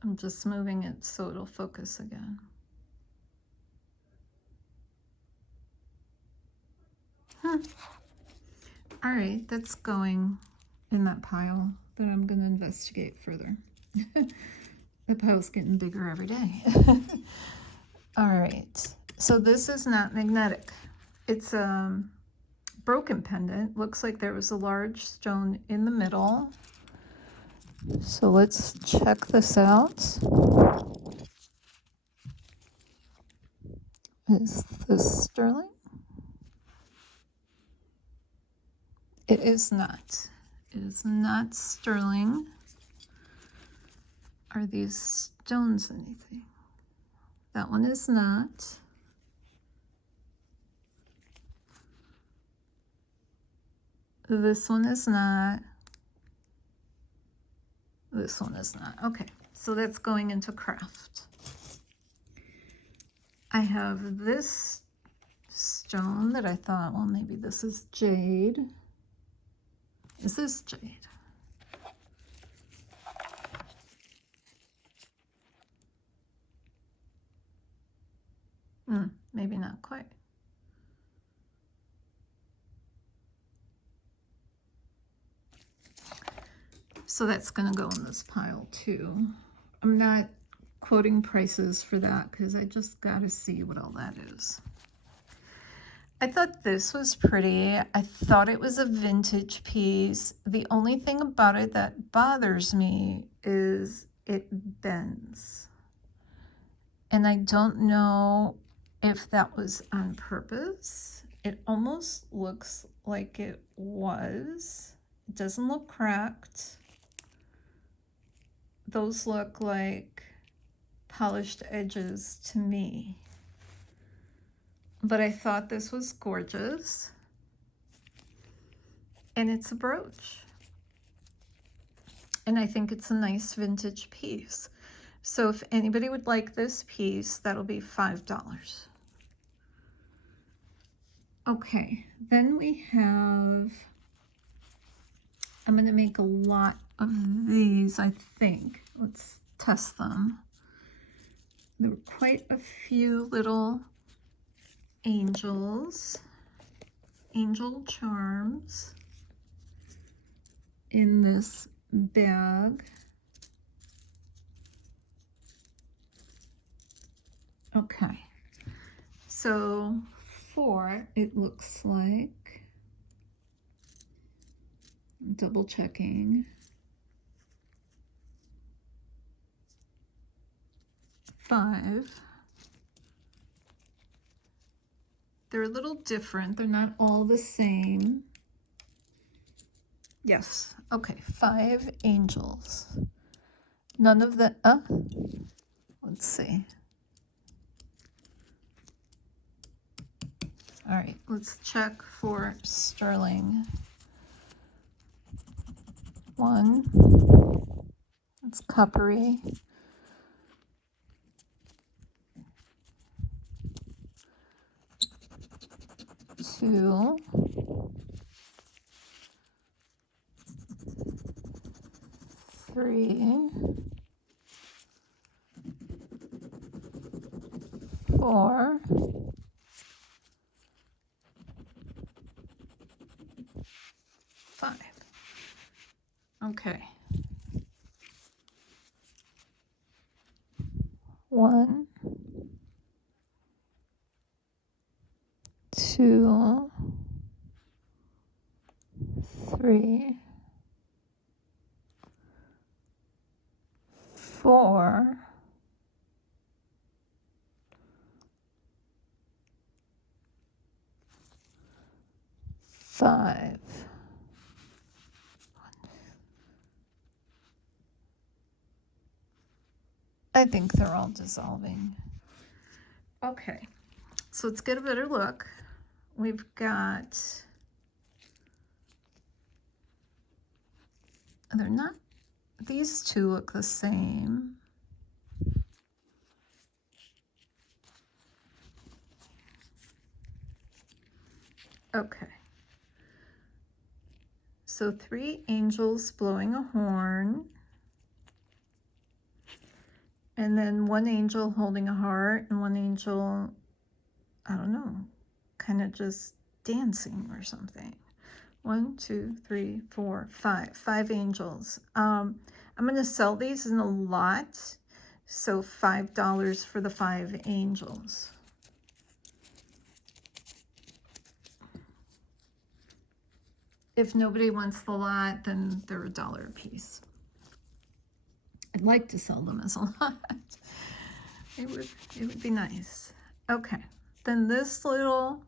I'm just moving it so it'll focus again. All right, that's going in that pile that I'm going to investigate further. The pile's getting bigger every day. All right, so this is not magnetic. It's a broken pendant. Looks like there was a large stone in the middle. So let's check this out. Is this sterling? It is not. It is not sterling. Are these stones anything? That one is not. This one is not. This one is not. Okay, so that's going into craft. I have this stone that I thought, well, maybe this is jade. Is this jade? Maybe not quite. So that's going to go in this pile too. I'm not quoting prices for that because I just got to see what all that is. I thought this was pretty. I thought it was a vintage piece. The only thing about it that bothers me is it bends. And I don't know if that was on purpose. It almost looks like it was. It doesn't look cracked. Those look like polished edges to me. But I thought this was gorgeous. And it's a brooch. And I think it's a nice vintage piece. So if anybody would like this piece, that'll be $5. Okay, then we have, I'm going to make a lot of these, I think. Let's test them. There were quite a few little angels, angel charms in this bag. Okay, so 4, it looks like, I'm double checking, 5. They're a little different. They're not all the same. Yes. Okay. 5 angels. None of the, let's see. All right. Let's check for sterling. 1. It's coppery. 2. 3. 4. 5. Okay. 1, 2, 3, 4, 5. I think they're all dissolving. Okay, so let's get a better look. We've got, they're not, these two look the same. Okay. So 3 angels blowing a horn. And then 1 angel holding a heart and 1 angel, I don't know, kind of just dancing or something. 1, 2, 3, 4, 5. 5 angels. I'm going to sell these in a lot. So $5 for the 5 angels. If nobody wants the lot, then they're $1 a piece. I'd like to sell them as a lot. It would be nice. Okay, then this little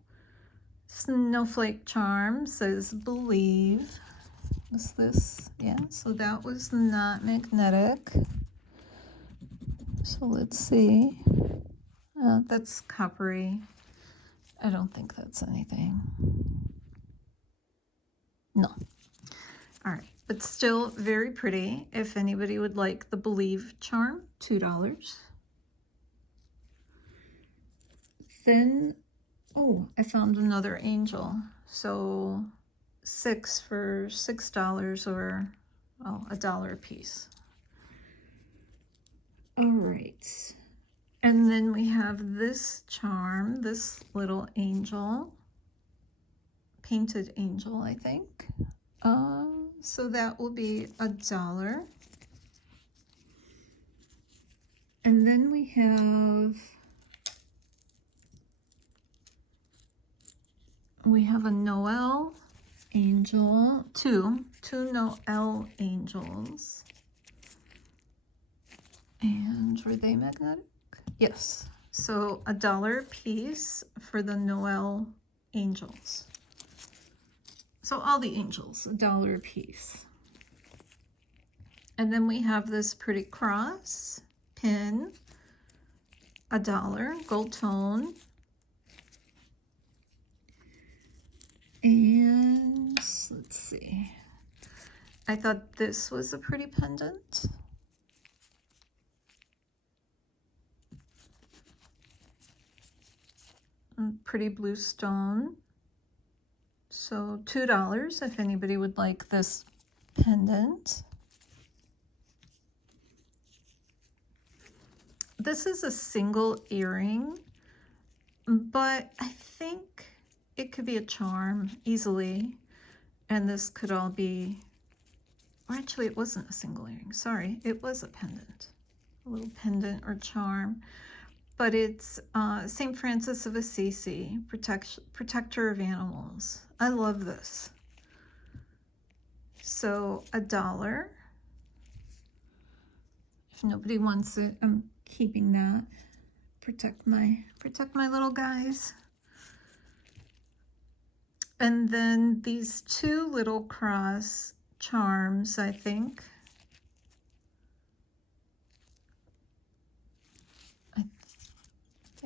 snowflake charm says believe. Was this? Yeah, so that was not magnetic. So let's see. That's coppery. I don't think that's anything. No. All right, but still very pretty. If anybody would like the Believe charm, $2. Then, oh, I found another angel. So 6 for $6 or, oh, $1 a piece. All right. And then we have this charm, this little angel, painted angel, I think. So that will be $1. And then we have a Noel angel, two Noel angels. And were they magnetic? Yes. So $1 a piece for the Noel angels. So all the angels, $1 a piece. And then we have this pretty cross pin, $1, gold tone. And let's see. I thought this was a pretty pendant. Pretty blue stone. So $2 if anybody would like this pendant. This is a single earring, but I think it could be a charm easily. And this could all be, or actually it wasn't a single earring, sorry, it was a pendant. A little pendant or charm. But it's St. Francis of Assisi, protector of animals. I love this. So $1. If nobody wants it, I'm keeping that. Protect my little guys. And then these two little cross charms, I think.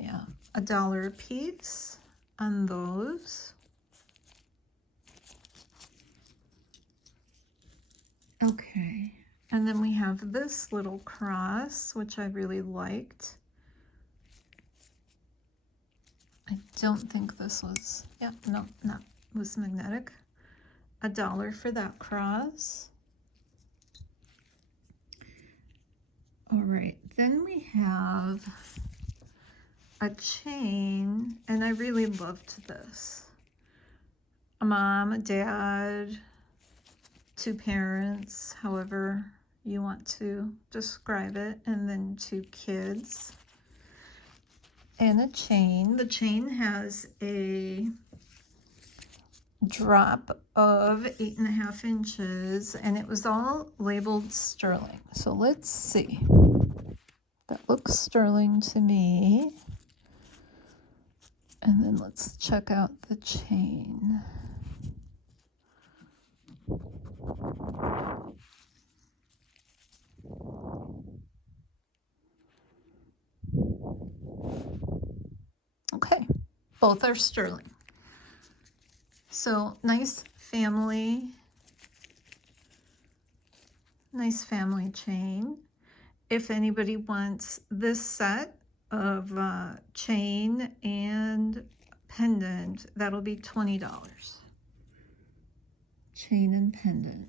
Yeah, $1 a piece on those. Okay, and then we have this little cross, which I really liked. I don't think this was, yeah, no, not was magnetic. $1 for that cross. All right, then we have a chain, and I really loved this. A mom, a dad, 2 parents, however you want to describe it, and then 2 kids. And a chain. The chain has a drop of 8.5 inches, and it was all labeled sterling. So let's see. That looks sterling to me. And then let's check out the chain. Okay, both are sterling. So nice family chain. If anybody wants this set of chain and pendant, that'll be $20. Chain and pendant.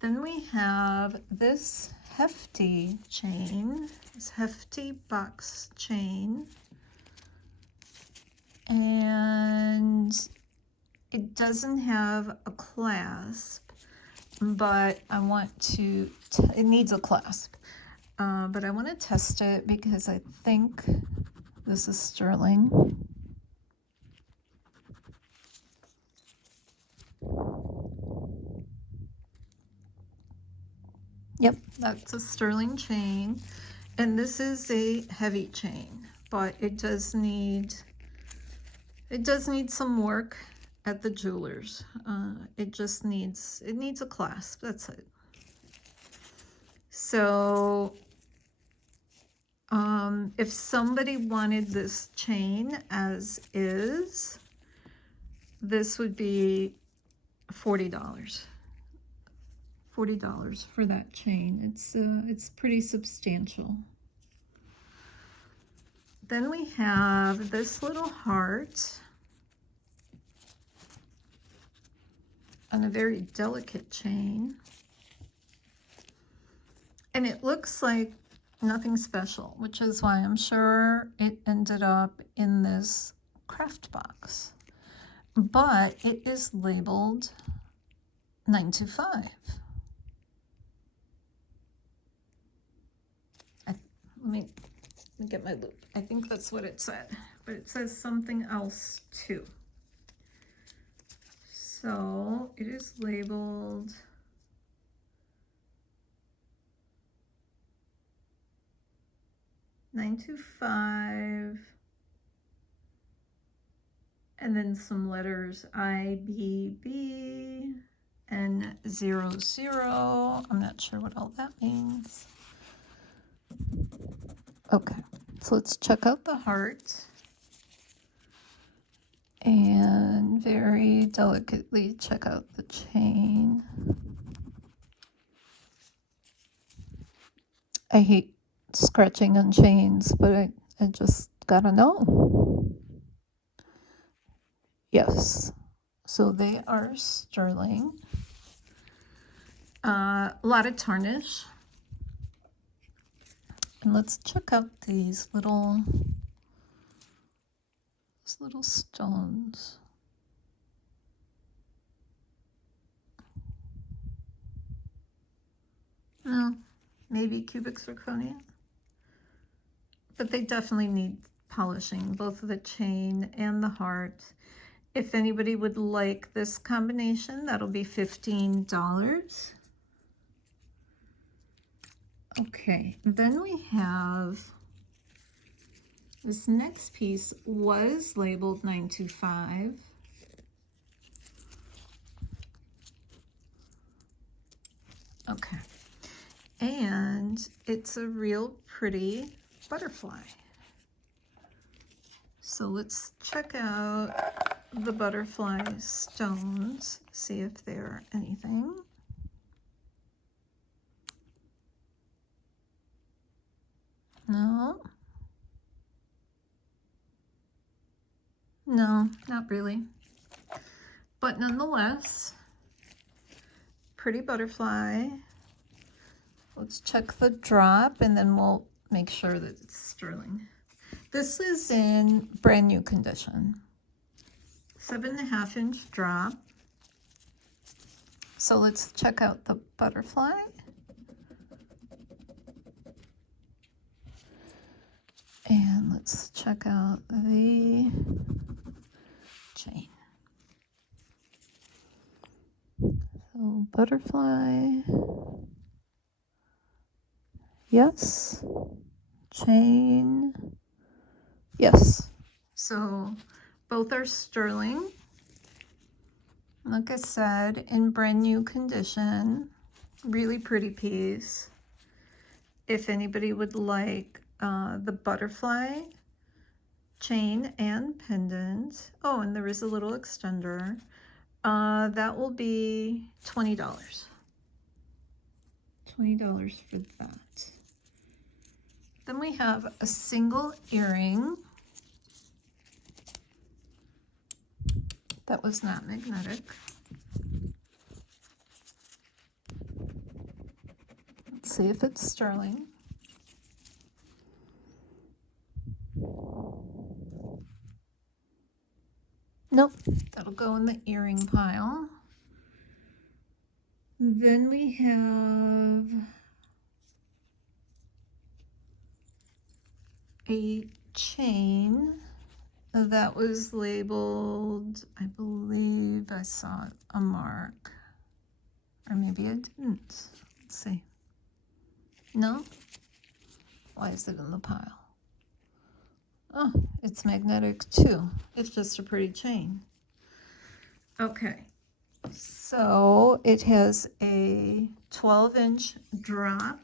Then we have this hefty chain, this hefty box chain. And it doesn't have a clasp, but I want to, it needs a clasp, but I want to test it because I think this is sterling. Yep, that's a sterling chain, and this is a heavy chain, but it does need some work at the jeweler's. It needs a clasp, that's it. So If somebody wanted this chain as is, this would be $40. $40 for that chain. It's pretty substantial. Then we have this little heart on a very delicate chain. And it looks like nothing special, which is why I'm sure it ended up in this craft box. But it is labeled 925. Let me get my loop. I think that's what it said, but it says something else too. So it is labeled $925, and then some letters IBB and 00. I'm not sure what all that means. Okay, so let's check out the heart and very delicately check out the chain. I hate scratching on chains, but I just gotta know. Yes, so they are sterling. A lot of tarnish. And let's check out these little stones. No, maybe cubic zirconia. But they definitely need polishing, both the chain and the heart. If anybody would like this combination, that'll be $15. Okay, then we have this next piece was labeled 925. Okay, and it's a real pretty butterfly. So let's check out the butterfly stones, see if they're anything. No. No, not really. But nonetheless, pretty butterfly. Let's check the drop and then we'll make sure that it's sterling. This is in brand new condition. 7.5-inch drop. So let's check out the butterfly. And let's check out the chain. So butterfly, yes. Chain, yes. So both are sterling. Like I said, in brand new condition. Really pretty piece. If anybody would like the butterfly chain and pendant. Oh, and there is a little extender. That will be $20. $20 for that. Then we have a single earring that was not magnetic. Let's see if it's sterling. Nope, that'll go in the earring pile. Then we have a chain that was labeled, I believe I saw a mark, or maybe I didn't. Let's see. No? Why is it in the pile? Oh, it's magnetic too. It's just a pretty chain. Okay, so it has a 12-inch drop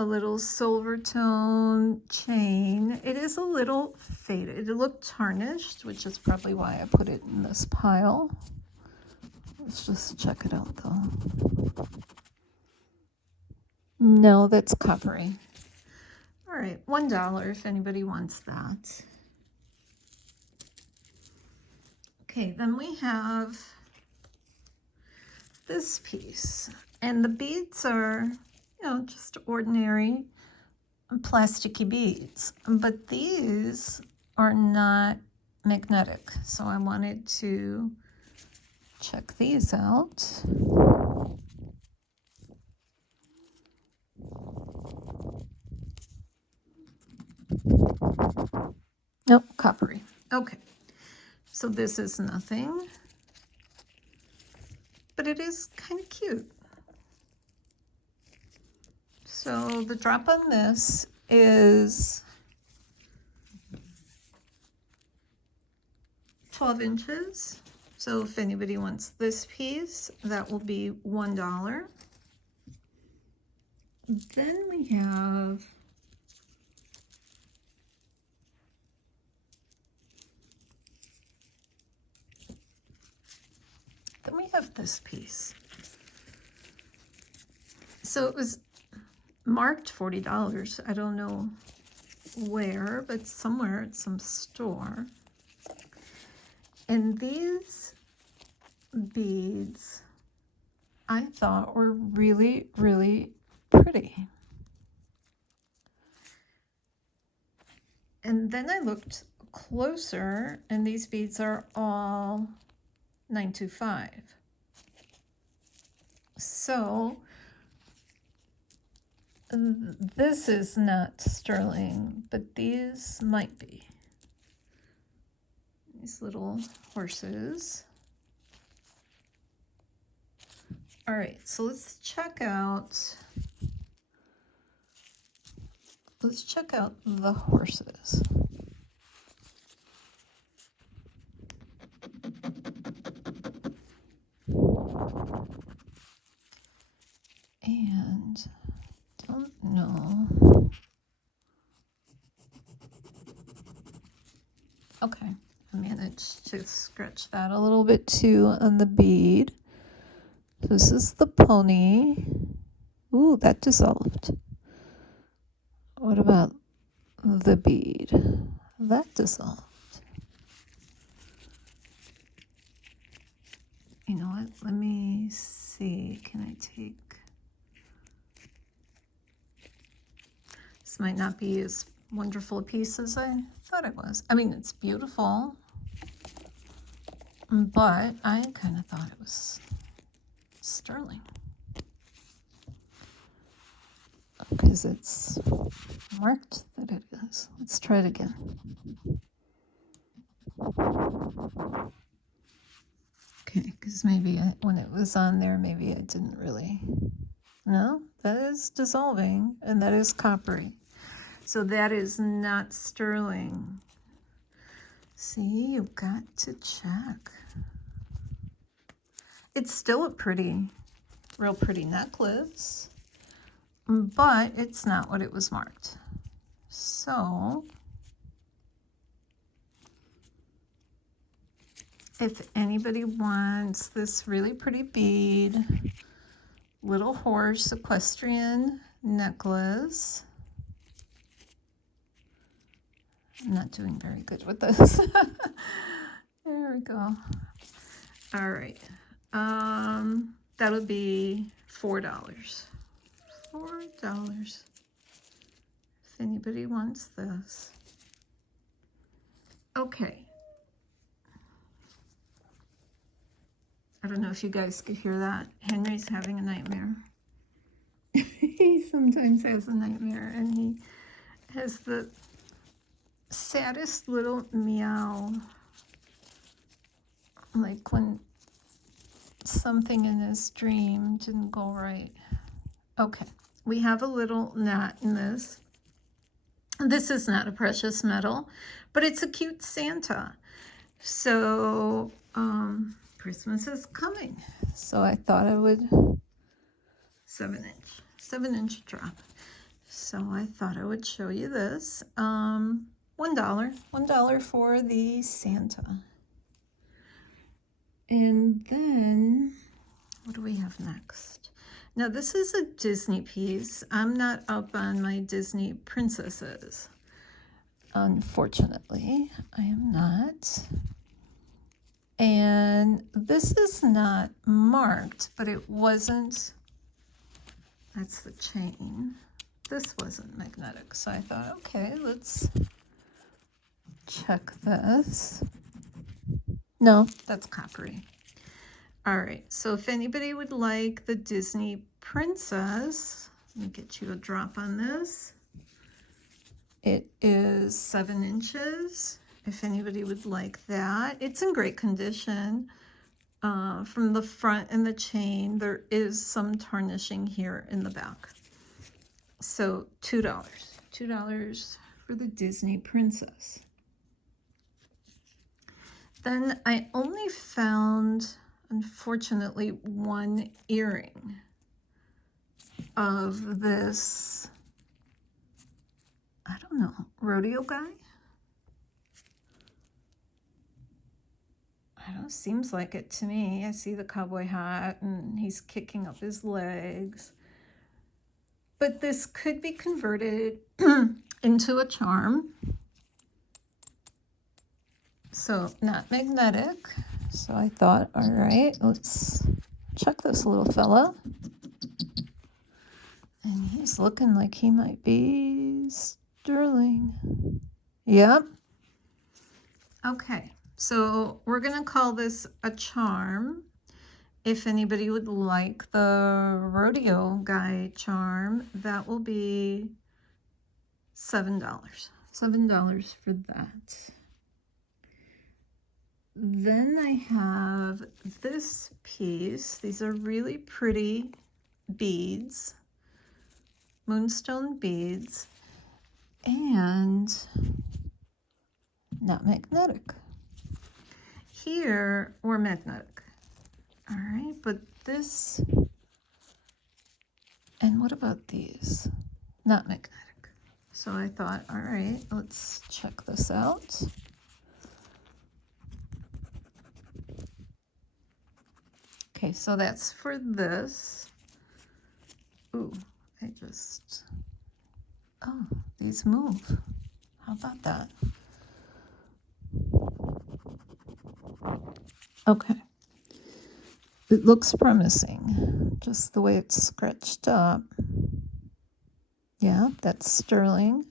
a little silver tone chain. It is a little faded. It looked tarnished, which is probably why I put it in this pile. Let's just check it out though. No, that's coppery. All right, $1 if anybody wants that. Okay, then we have this piece, and the beads are, you know, just ordinary plasticky beads, but these are not magnetic, so I wanted to check these out. Nope, coppery. Okay, so this is nothing, but it is kind of cute. So the drop on this is 12 inches. So if anybody wants this piece, that will be $1. Then we have this piece. So it was marked $40. I don't know where, but somewhere at some store. And these beads I thought were really, really pretty. And then I looked closer, and these beads are all 925. So this is not sterling, but these might be. These little horses. All right, so let's check out the horses. And don't know. Okay, I managed to scratch that a little bit too on the bead. This is the pony. Ooh, that dissolved. What about the bead? That dissolved. You know what? Let me see. Can I take... This might not be as wonderful a piece as I thought it was. I mean, it's beautiful, but I kind of thought it was sterling because it's marked that it is. Let's try it again. Okay, because maybe when it was on there, maybe I didn't really. No, that is dissolving, and that is coppery. So that is not sterling. See, you've got to check. It's still a real pretty necklace, but it's not what it was marked. So if anybody wants this really pretty bead, little horse equestrian necklace. I'm not doing very good with this. There we go. All right. That'll be $4. $4. If anybody wants this. Okay. I don't know if you guys could hear that. Henry's having a nightmare. He sometimes has a nightmare, and he has the saddest little meow, like when something in his dream didn't go right. Okay, we have a little knot in this. This is not a precious metal, but it's a cute Santa. So Christmas is coming, so I thought I would 7-inch drop. So I thought I would show you this. $1 for the Santa. And then, what do we have next? Now this is a Disney piece. I'm not up on my Disney princesses. Unfortunately, I am not. And this is not marked, but it wasn't, that's the chain. This wasn't magnetic, so I thought, okay, let's check this. No, that's coppery. All right, so if anybody would like the Disney princess, let me get you a drop on this. It is 7 inches. If anybody would like that, it's in great condition. From the front and the chain, there is some tarnishing here in the back. So $2 for the Disney princess. Then I only found, unfortunately, one earring of this, I don't know, rodeo guy? I don't know, seems like it to me. I see the cowboy hat and he's kicking up his legs. But this could be converted into a charm. So not magnetic. So I thought, all right, let's check this little fella. And he's looking like he might be sterling. Yep. Okay, so we're gonna call this a charm. If anybody would like the rodeo guy charm, that will be $7. $7 for that. Then I have this piece. These are really pretty beads, moonstone beads, and not magnetic. Here we're magnetic. All right, but this, and what about these? Not magnetic. So I thought, all right, let's check this out. Okay, so that's for this. Ooh, oh, these move. How about that? Okay. It looks promising, just the way it's scratched up. Yeah, that's sterling.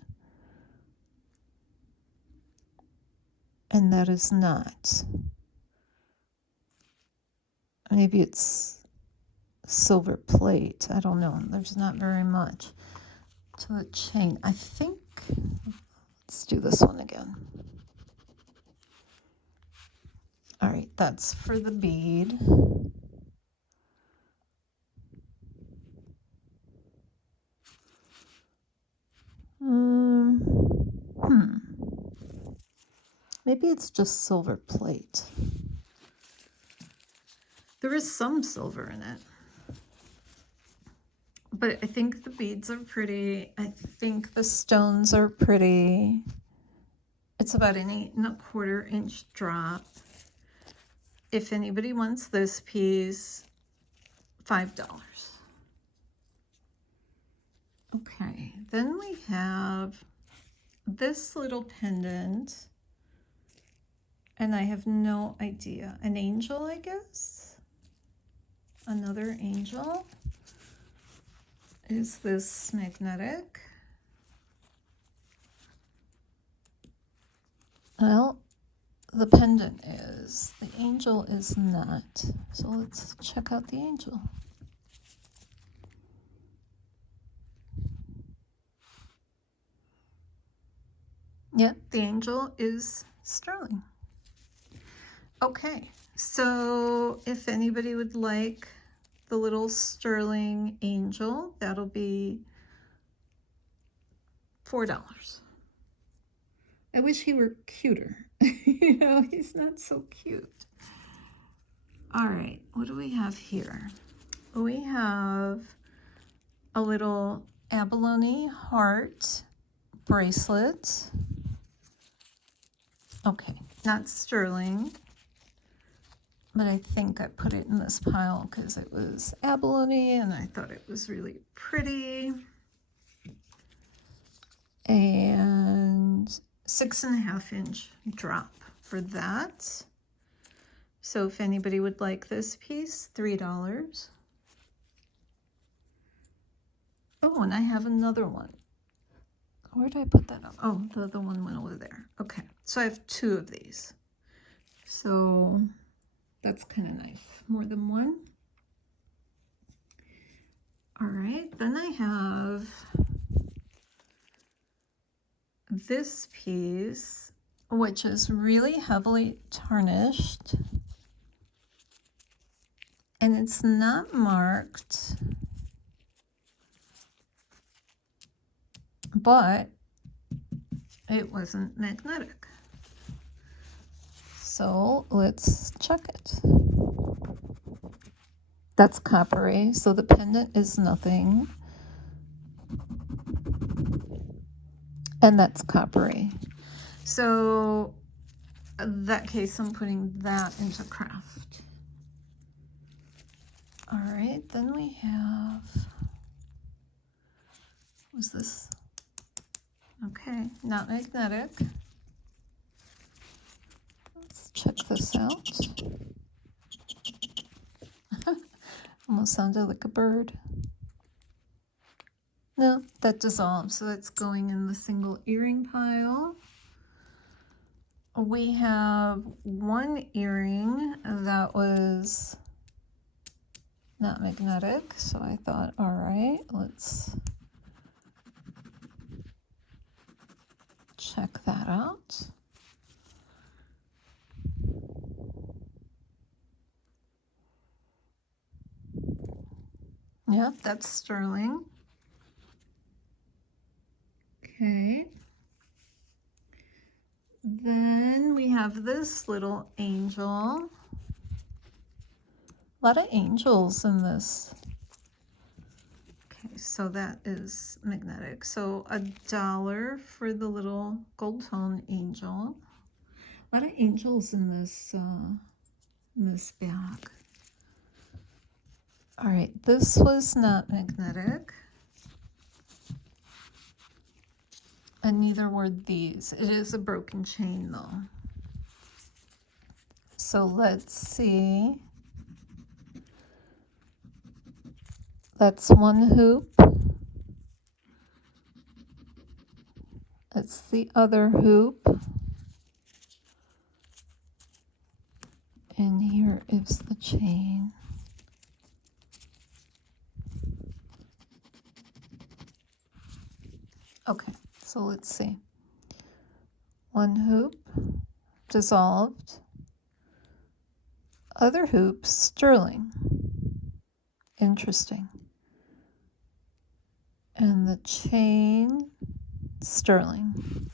And that is not. Maybe it's silver plate. I don't know. There's not very much to the chain. I think, let's do this one again. All right, that's for the bead. Maybe it's just silver plate. There is some silver in it. But I think the beads are pretty. I think the stones are pretty. It's about an 8 1/4 inch drop. If anybody wants this piece, $5. Okay, then we have this little pendant, and I have no idea. An angel, I guess? Another angel. Is this magnetic? Well, the pendant is. The angel is not. So let's check out the angel. Yep, the angel is sterling. Okay, so if anybody would like the little sterling angel, that'll be $4. I wish he were cuter. You know, he's not so cute. All right, what do we have here? We have a little abalone heart bracelet. Okay, not sterling, but I think I put it in this pile because it was abalone and I thought it was really pretty. And 6.5 inch drop for that. So if anybody would like this piece, $3. Oh, and I have another one. Where did I put that up? Oh, the other one went over there. Okay, so I have 2 of these. So that's kind of nice. More than one. All right, then I have this piece, which is really heavily tarnished. And it's not marked, but it wasn't magnetic. So let's check it. That's coppery, so the pendant is nothing. And that's coppery. So in that case, I'm putting that into craft. All right, then we have, what's this? Okay, not magnetic. Let's check this out. Almost sounded like a bird. No, that dissolves, so it's going in the single earring pile. We have one earring that was not magnetic, so I thought, all right, let's check that out. Yep, that's sterling. Okay. Then we have this little angel. A lot of angels in this. Okay, so that is magnetic. So $1 for the little gold tone angel. A lot of angels in this bag. All right, this was not magnetic. And neither were these. It is a broken chain though. So let's see. That's one hoop. That's the other hoop. And here is the chain. Okay, so let's see. One hoop dissolved. Other hoop sterling. Interesting. And the chain sterling.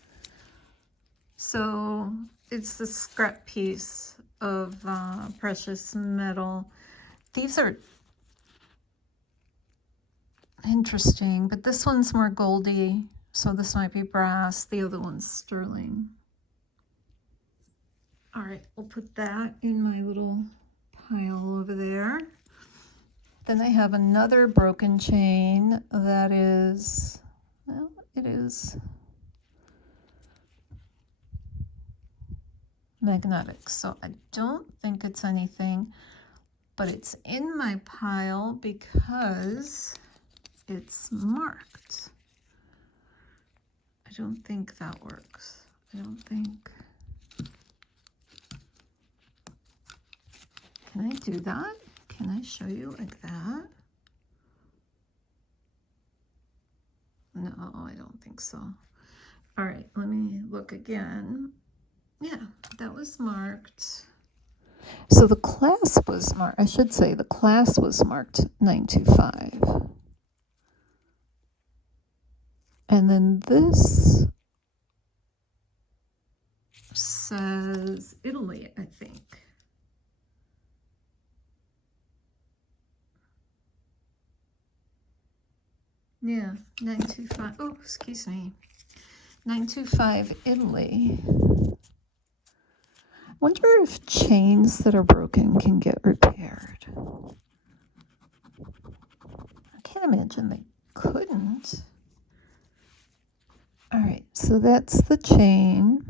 So it's the scrap piece of precious metal. These are interesting, but this one's more goldy, so this might be brass. The other one's sterling. All right, we'll put that in my little pile over there. Then I have another broken chain that is, well, it is magnetic, so I don't think it's anything, but it's in my pile because it's marked. I don't think that works. I don't think. Can I do that? Can I show you like that? No, I don't think so. All right, let me look again. Yeah, that was marked. So the clasp was marked, I should say the clasp was marked 925. And then this says Italy, I think. Yeah, 925. Oh, excuse me. 925 Italy. Wonder if chains that are broken can get repaired. I can't imagine they couldn't. All right, so that's the chain.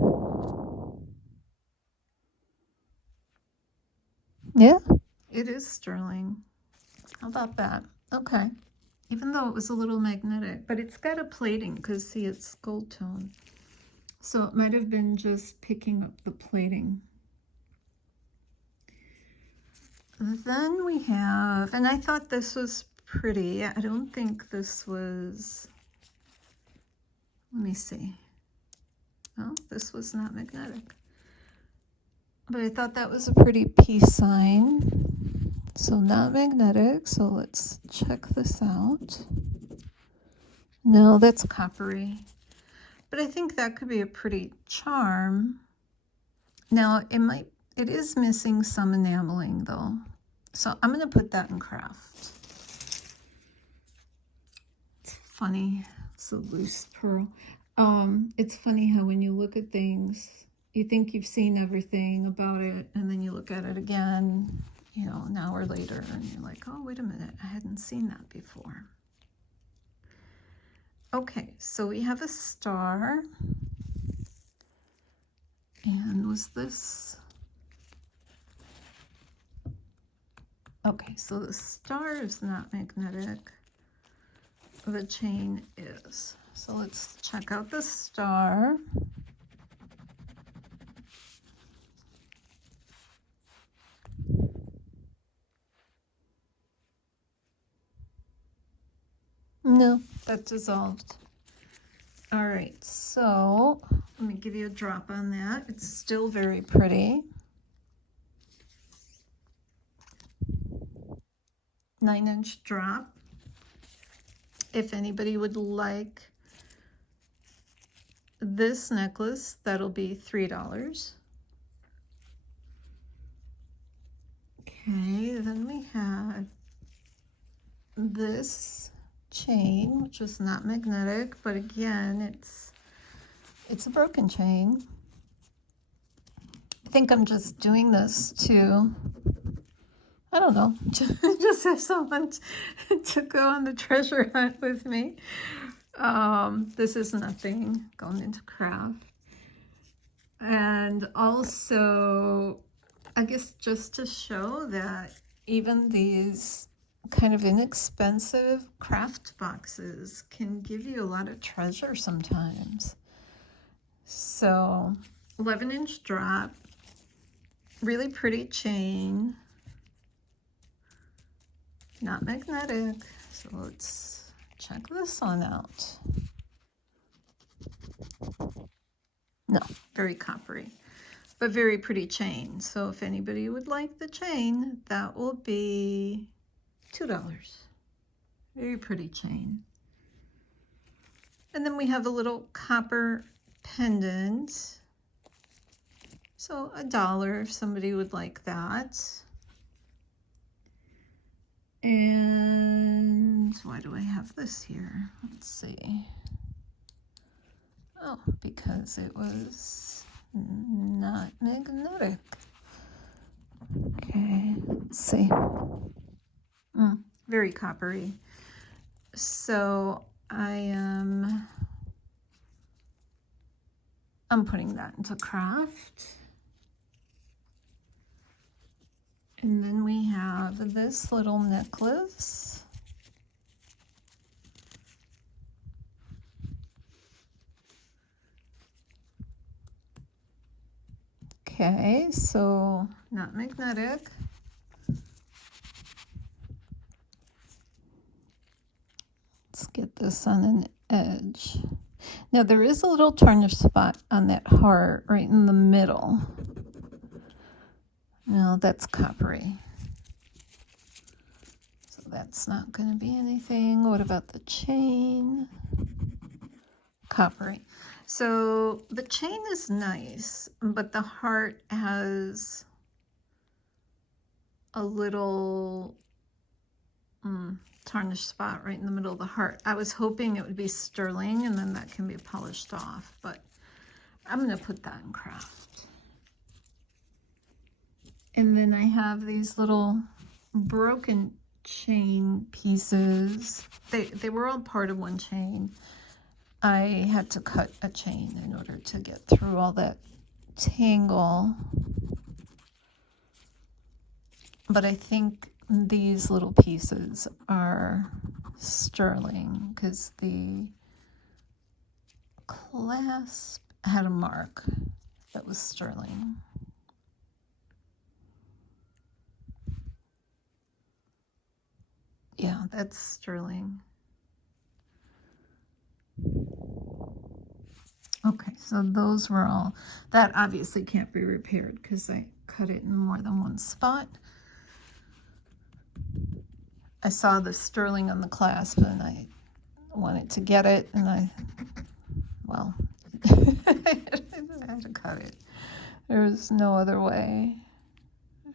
Yeah, it is sterling. How about that? Okay. Even though it was a little magnetic, but it's got a plating because, see, it's gold tone. So it might have been just picking up the plating. Then we have, and I thought this was pretty. I don't think this was, let me see. Oh, this was not magnetic. But I thought that was a pretty peace sign. So not magnetic. So let's check this out. No, that's coppery. But I think that could be a pretty charm. Now it is missing some enameling though. So I'm gonna put that in craft. It's funny, it's a loose pearl. It's funny how when you look at things, you think you've seen everything about it, and then you look at it again, you know, an hour later, and you're like, oh, wait a minute, I hadn't seen that before. Okay, so we have a star. And was this? Okay, so the star is not magnetic. The chain is. So let's check out the star. No, that dissolved. All right, so let me give you a drop on that. It's still very pretty. 9-inch drop. If anybody would like this necklace, that'll be $3. Okay, then we have this chain, which is not magnetic, but again, it's a broken chain. I think I'm just doing this to, I don't know, just have someone to go on the treasure hunt with me. This is nothing going into craft. And also, I guess just to show that even these kind of inexpensive craft boxes can give you a lot of treasure sometimes. So 11-inch drop, really pretty chain, not magnetic. So let's check this one out. No, very coppery, but very pretty chain. So if anybody would like the chain, that will be $2. Very pretty chain. And then we have a little copper pendant. So $1 if somebody would like that. And why do I have this here? Let's see. Oh, because it was not magnetic. Okay, let's see. Very coppery. So I'm putting that into craft. And then we have this little necklace. Okay, so not magnetic. Let's get this on an edge. Now there is a little tarnish spot on that heart right in the middle. No, that's coppery. So that's not going to be anything. What about the chain? Coppery. So the chain is nice, but the heart has a little tarnish spot right in the middle of the heart. I was hoping it would be sterling and then that can be polished off, but I'm going to put that in craft. And then I have these little broken chain pieces. They were all part of one chain. I had to cut a chain in order to get through all that tangle. But I think these little pieces are sterling because the clasp had a mark that was sterling. Yeah, that's sterling. Okay, so those were all, that obviously can't be repaired because I cut it in more than one spot. I saw the sterling on the clasp and I wanted to get it, and well, I had to cut it. There's no other way.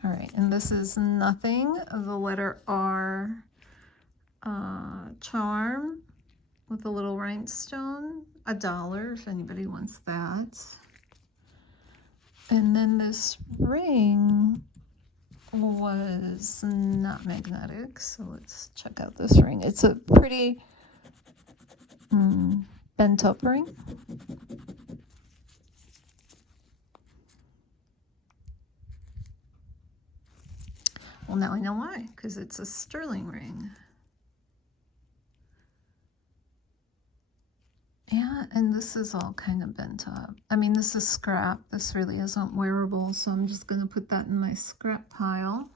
All right, and this is nothing, the letter R charm with a little rhinestone, $1 if anybody wants that. And then this ring was not magnetic, so let's check out this ring. It's a pretty bent up ring. Well, now I know why, because it's a sterling ring. Yeah, and this is all kind of bent up. I mean, this is scrap. This really isn't wearable, so I'm just going to put that in my scrap pile.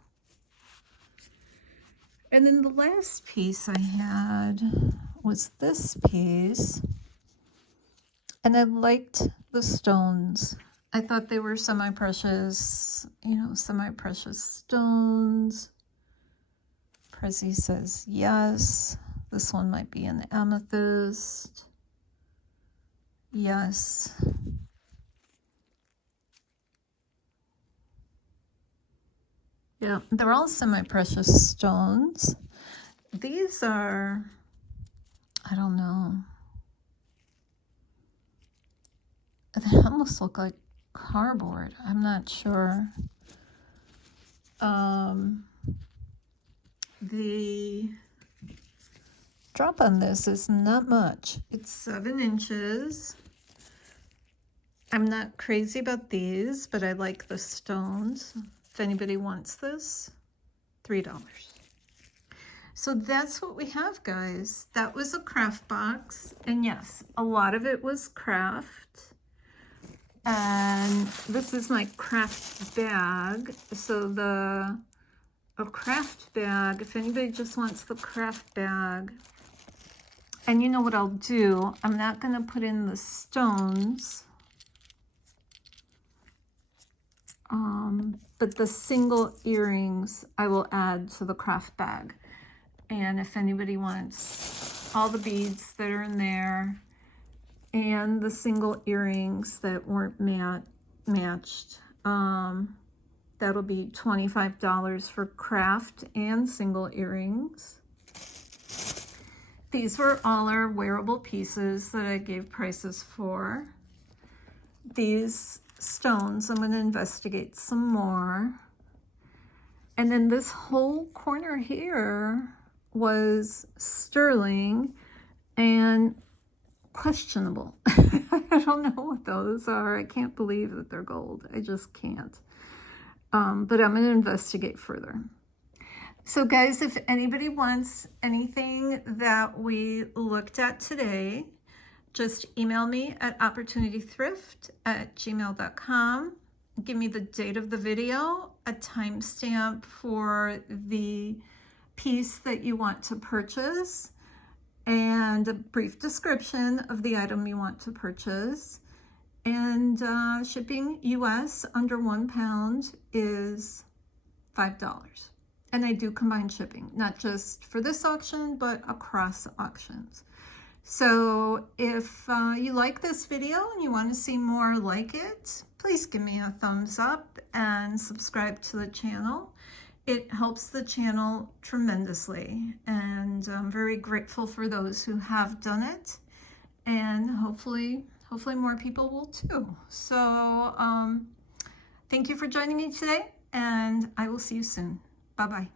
And then the last piece I had was this piece. And I liked the stones. I thought they were semi-precious, you know, semi-precious stones. Prezi says yes. This one might be an amethyst. Yes. Yeah, they're all semi-precious stones. These are, I don't know. They almost look like cardboard. I'm not sure. The drop on this is not much. It's 7 inches. I'm not crazy about these, but I like the stones. If anybody wants this, $3. So that's what we have, guys. That was a craft box. And yes, a lot of it was craft. And this is my craft bag. So a craft bag, if anybody just wants the craft bag, and you know what I'll do, I'm not going to put in the stones, but the single earrings I will add to the craft bag. And if anybody wants all the beads that are in there and the single earrings that weren't matched, that'll be $25 for craft and single earrings. These were all our wearable pieces that I gave prices for. These stones, I'm going to investigate some more. And then this whole corner here was sterling and questionable. I don't know what those are. I can't believe that they're gold. I just can't. But I'm going to investigate further. So guys, if anybody wants anything that we looked at today, just email me at opportunitythrift@gmail.com. Give me the date of the video, a timestamp for the piece that you want to purchase, and a brief description of the item you want to purchase. And shipping US under £1 is $5. And I do combine shipping, not just for this auction, but across auctions. So if you like this video and you want to see more like it, please give me a thumbs up and subscribe to the channel. It helps the channel tremendously, and I'm very grateful for those who have done it, and hopefully more people will too. So thank you for joining me today, and I will see you soon. Bye-bye.